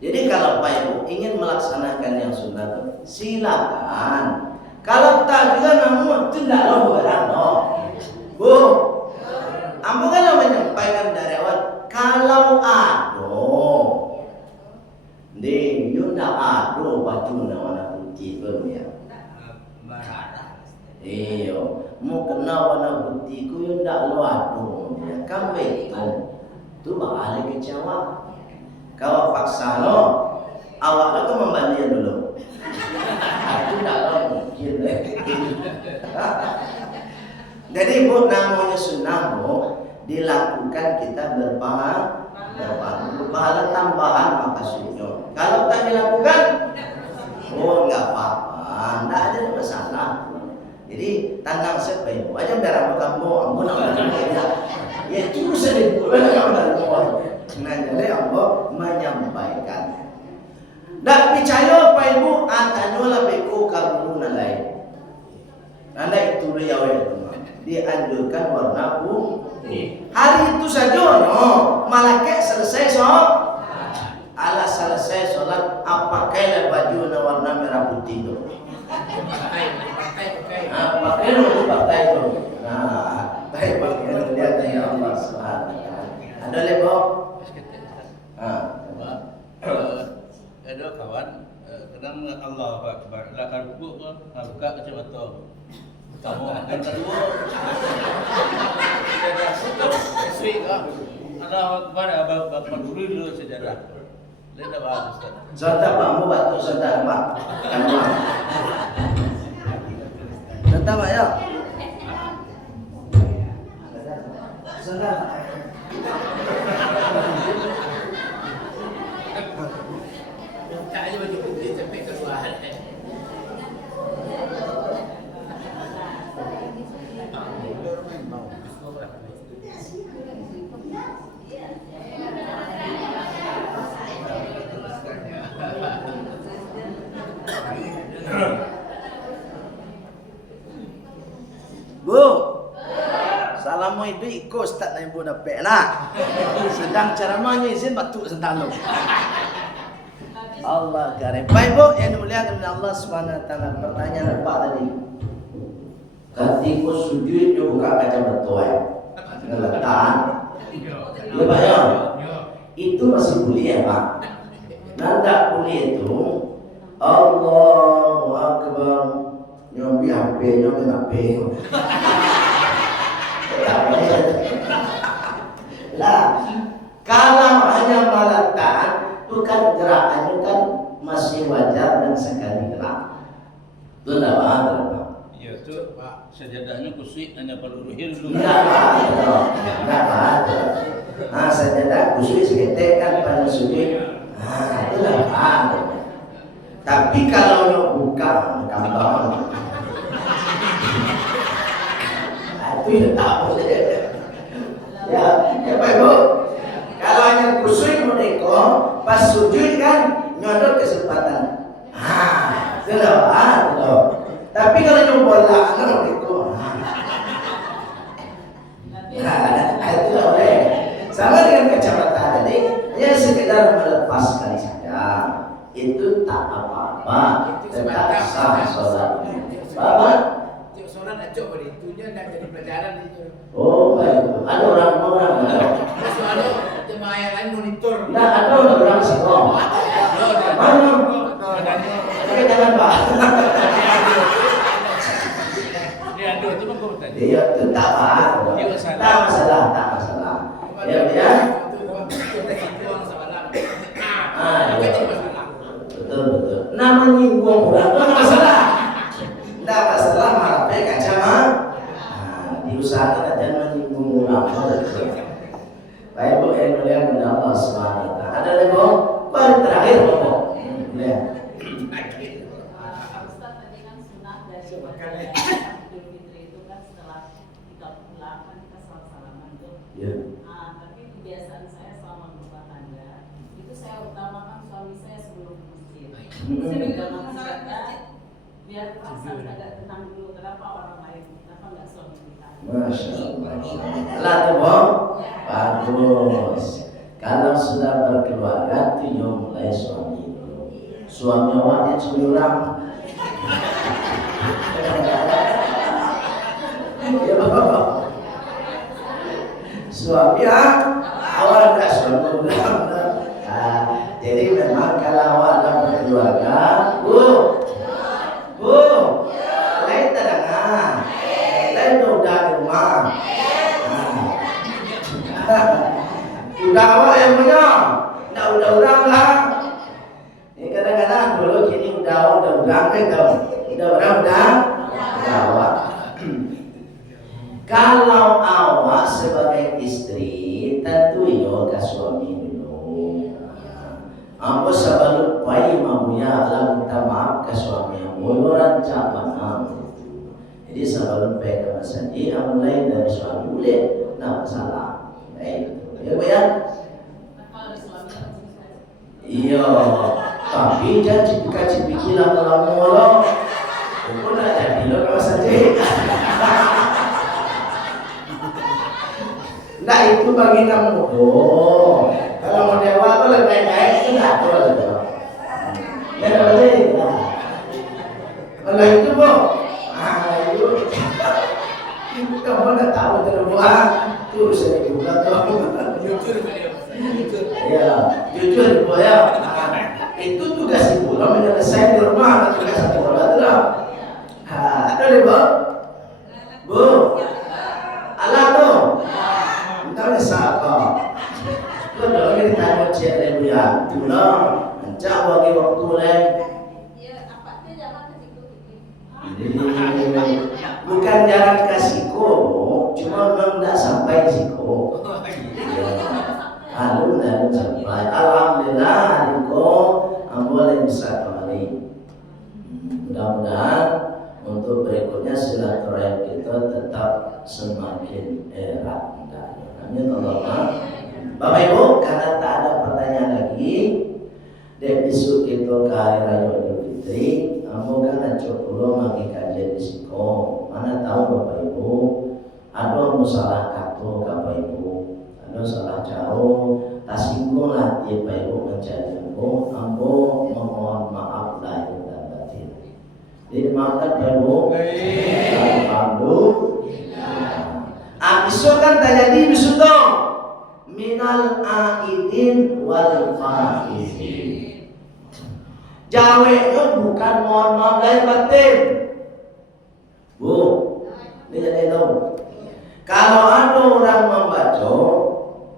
Jadi kalau Pak Ibu ingin melaksanakan yang sunnah, silakan. Kalau tak juga namun tidaklah barang Bu. Ambo kan menyampaikan dari awal, kalau di yunda baju warna putih pun ya. Iyo, mau kena warna putih ku yunda lo ya. Kan betul. Tu balik kecewa. Kalau paksa lo, awak lo kan membantu dulu. Itu tidak mungkin. Jadi Bu, namanya sunnah Bu, dilakukan kita berpahala tambahan maka sunnah. Kalau tak dilakukan, enggak apa-apa, enggak ada masalah. Jadi tantang siapa Ibu aja biar kamu nak ya itu sedih bukan Nah, jadi Allah menyampaikan. Tak percaya Pak Ibu, atanyola beko karuna lain. Anda itu dia dianjurkan warna putih. Hari itu saja malaikat selesai selesai sholat, pakai baju warna merah putih itu. Pakai itu. Nah, baik pakai dia dari Allah Subhanahu. Ada lebo. Ada kawan kadang Allah Akbar lah karbu ke buka kacamata kamu akan kedua Allah Akbar Bapak dulu sejarah lihat apa Ustaz Saudara Pak mau batu saudara Pak kamu saudara Pak ya saudara Tak aja baju putih sampai keluar. itu ikut Ustaz na ibu dapat lah. Sedang ceramahnya izin batuk sentalu. Allah karim. Baik Bu, yang dimuliakan oleh Allah Subhanahu wa taala. Pertanyaan apa tadi? Ketika sujud itu buka kacamata ya. Ngeletak. Ya Pak ya. Itu masih boleh ya Pak. Nanda boleh itu Allahu Akbar nyambi HP-nya kena HP. Lah, kalau hanya meletak itu kan gerakannya kan masih wajar dan sekali gerak. Itu enggak ada, Pak. Ya itu Pak, sajadahnya kusik hanya perlu ruhir dulu. Enggak ada. Nah, sajadah kusik seketek kan pada sujud. Nah, itu enggak ada. Tapi kalau yang buka gampang. Itu ya tak boleh. Ya Pak Ibu. Kalau hanya kusuk meneko, pas sujud kan nyodok kesempatan. Itu loh. Tapi kalau nyobola meneko. Itu boleh. Sama dengan kacamata tadi, hanya sekedar melepas kali saja. Itu tak apa-apa. Tetap sah sholat. Bapak. Sholat aja pada itunya nak jadi pelajaran itu. Oh baik. Ada orang. Soalnya jemaah yang lain monitor. Nah, ada orang sih kok. Mana? Tapi jangan Pak. Dia ada itu mah kau tadi. Iya, tak apa. Tak masalah. Ya. Betul. Nama nyinggung orang itu masalah. Tidak masalah malah kacamata. Diusahakan aja menyinggung orang. Baik Bu, yang mulia Allah Subhanahu wa taala. Ada lagi Bu? Baru terakhir Bu. Ya. Ustaz tadi kan sunnah dari Idul Fitri itu kan setelah 38 kita salam-salaman tuh. Ya. Tapi kebiasaan saya selama berumah tangga itu saya utamakan suami saya sebelum ke masjid. Sebelum masjid biar perasaan agak tenang dulu. Kenapa orang lain? Kenapa nggak suami kita? Masya Allah. Lah tuh Bu. Bagus. Kalau sudah berkeluarga tuh mulai suami dulu. Suami awalnya curi orang. Ya Bapak. Suami awal enggak suami orang. Jadi memang kalau awal berkeluarga, Bu, lain tadangan, lain udah di rumah. Udah awak yang punya, nggak udah orang lah. Ini kadang-kadang dulu gini udah orang udah awak. Kalau awak sebagai istri tentu yo ke suami dulu. Apa sebab bayi mamunya alam minta maaf ke suami yang rancang Jadi sebelum pergi ke masjid, mulai dari suami boleh, tak masalah. Baik. Ya Bu ya. Iya, tapi jangan cipika-cipikilah malam-malam. Aku nak jadi lo kalau saja. Nah itu bagi kamu. Oh, kalau mau dewa tuh lebih baik itu nggak tuh. Ya kalau jadi. Kalau itu Bu, itu kamu nggak tahu terbuat. Itu saya buka tuh. Ya, jujur Bu ya. Itu tugas ibu lo menyelesaikan di rumah, tugas satu orang itu lah. Ada deh Bu, alat tuh. Entah besar kok. Lo dulu ini ditanya cek deh Bu ya. Dulu, mencak bagi waktu deh. Bukan jarang kasihku, cuma memang tidak sampai siko. Alun sampai. Alhamdulillah adikku, boleh bisa kembali. Mudah-mudahan untuk berikutnya silaturahim kita tetap semakin erat. Amin Allah. Bapak Ibu, karena tak ada pertanyaan lagi, dan besok itu ke hari raya Idul Fitri. Kamu kan cukup dulu magi kajian di siko. Mana tahu Bapak Ibu Ada salah kata Bapak Ibu, ada salah jauh, tak singgung hati Bapak Ibu menjadi ambo mohon maaf lahir dan batin. Dimaafkan Bapak Ibu. Alhamdulillah. Besok kan terjadi besok dong. Minal aidin wal faizin. Jawa itu bukan mohon maaf lahir batin. Bu, ini jadi tahu. Kalau ada orang membaca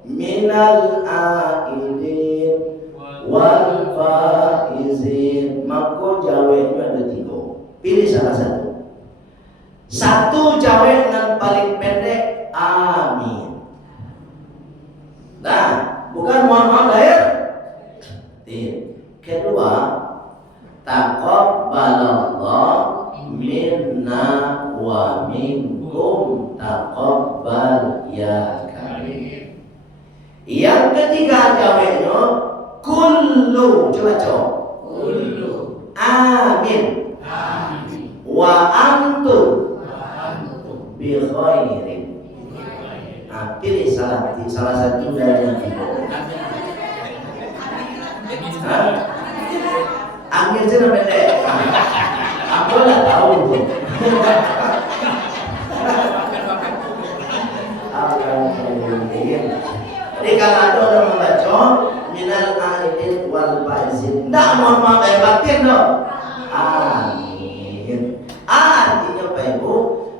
minal aidin wal faizin, maka Jawa itu ada 3. Pilih salah satu. Satu Jawa yang paling pendek, amin. Nah, bukan mohon maaf lahir. Kedua, taqabbalallahu minna wa minkum taqabbal ya karim. Yang ketiga jawabnya kullu, coba coba. Kullu. Amin. Amin. Wa antum bi khairin. Nah, pilih salah satu dari yang tiga. Amin itu pendek. Aku nggak tahu. Jadi kalau ada orang membaca minal aidin wal faizin, tidak mohon maaf lahir batin dong. Amin. Artinya Pak Ibu,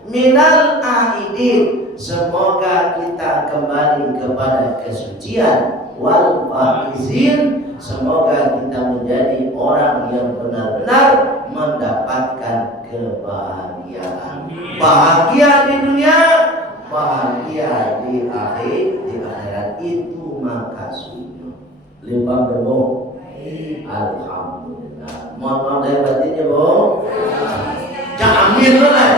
minal aidin, semoga kita kembali kepada kesucian, wal faizin, semoga kita menjadi orang yang benar-benar mendapatkan kebahagiaan. Bahagia di dunia, bahagia di akhirat itu makasihnya. Limpah berbo. Alhamdulillah. Mohon maaf lahir batinnya, Bu. Jangan amin lah.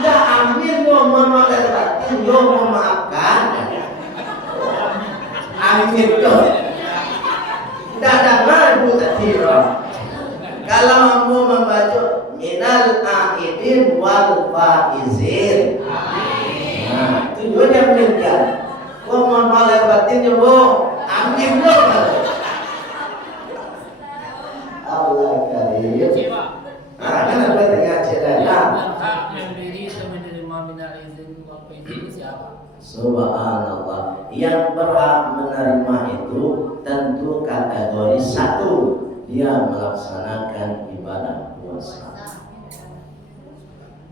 Jangan amin dong, mohon maaf lahir batin. Yo memaafkan. Amin dong. Tidak ada madu tadi. Kalau mampu membaca minal aidin wal faizin. Nah, tujuannya meninggal. Kau mohon maaf lahir batinnya, Bu. Amin dong. Allah karim. Kenapa tengah cerita? Memberi atau menerima minal izin wal faizin siapa? Subhanallah. Yang berhak menerima itu tentu kategori 1, dia melaksanakan ibadah puasa.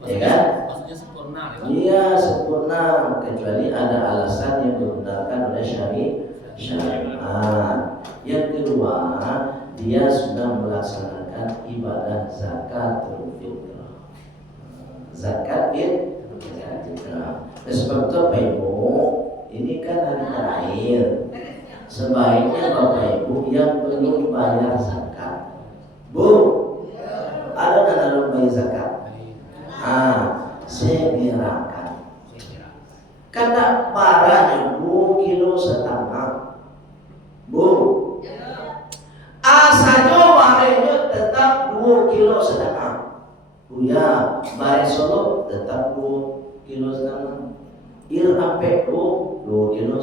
Ya kan? Maksudnya sempurna, ya? Iya, sempurna, kecuali ada alasan yang dibenarkan oleh syariat. Yang kedua, dia sudah melaksanakan ibadah zakatul fitrah. Zakat fitrah. Sebab itu Bapak Ibu, ini kan hari terakhir. Sebaiknya Bapak Ibu yang belum bayar zakat, Bu, ada nggak belum bayar zakat? Segerakan. Karena barangnya 2,5 kilo, Bu. Saja barangnya tetap 2,5 kilo. Ya, barang Solo tetap 2,5 kilo. Il sampai 2,5 kilo.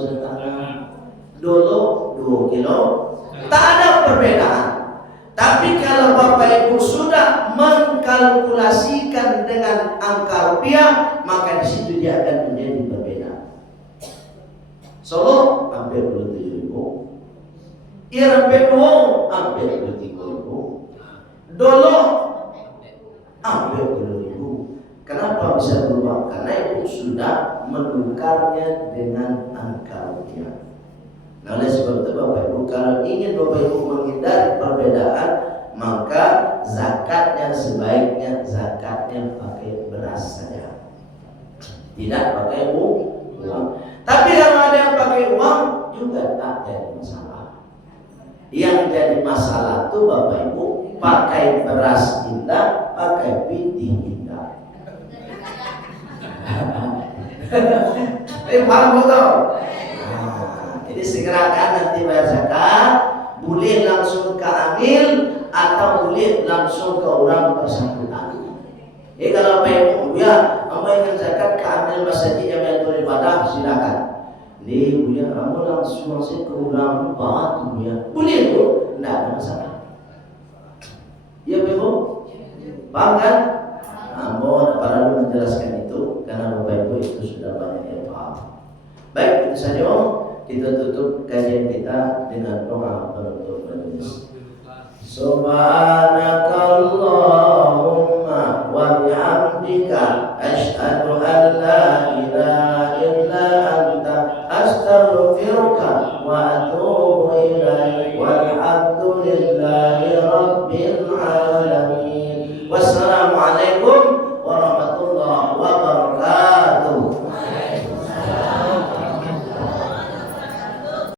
Dulu 2 kilo. Tak ada perbedaan. Tapi kalau Bapak Ibu sudah mengkalkulasikan dengan angka rupiah, maka di situ dia akan menjadi berbeda. Solo hampir 27.000, hampir 23.000, Dolo hampir 20.000. Kenapa bisa berubah? Karena Ibu sudah menukarnya dengan angka rupiah. Nah, oleh sebab itu Bapak Ibu, kalau ingin Bapak Ibu menghindari perbedaan, maka zakatnya sebaiknya zakatnya pakai beras saja, tidak pakai uang. Tapi kalau ada yang pakai uang juga tak jadi masalah. Yang jadi masalah tuh Bapak Ibu pakai beras indah, pakai piti indah. Paham betul? Jadi segerakan nanti bayar zakat, boleh langsung ke amil atau boleh langsung ke orang bersangkutan. Kalau Bapak Ibu ya, ingin zakat ke amil anil masjid yang mengatur ibadah silakan. Nih Buya, kamu langsung masih kurang banget Buya. Boleh tuh, tidak ada masalah. Iya Ibu? Paham kan? Namun para menjelaskan itu karena Bapak Ibu itu sudah banyak yang paham. Baik, itu saja Om. Kita tutup kajian kita dengan doa penutup majelis. Subhanallah.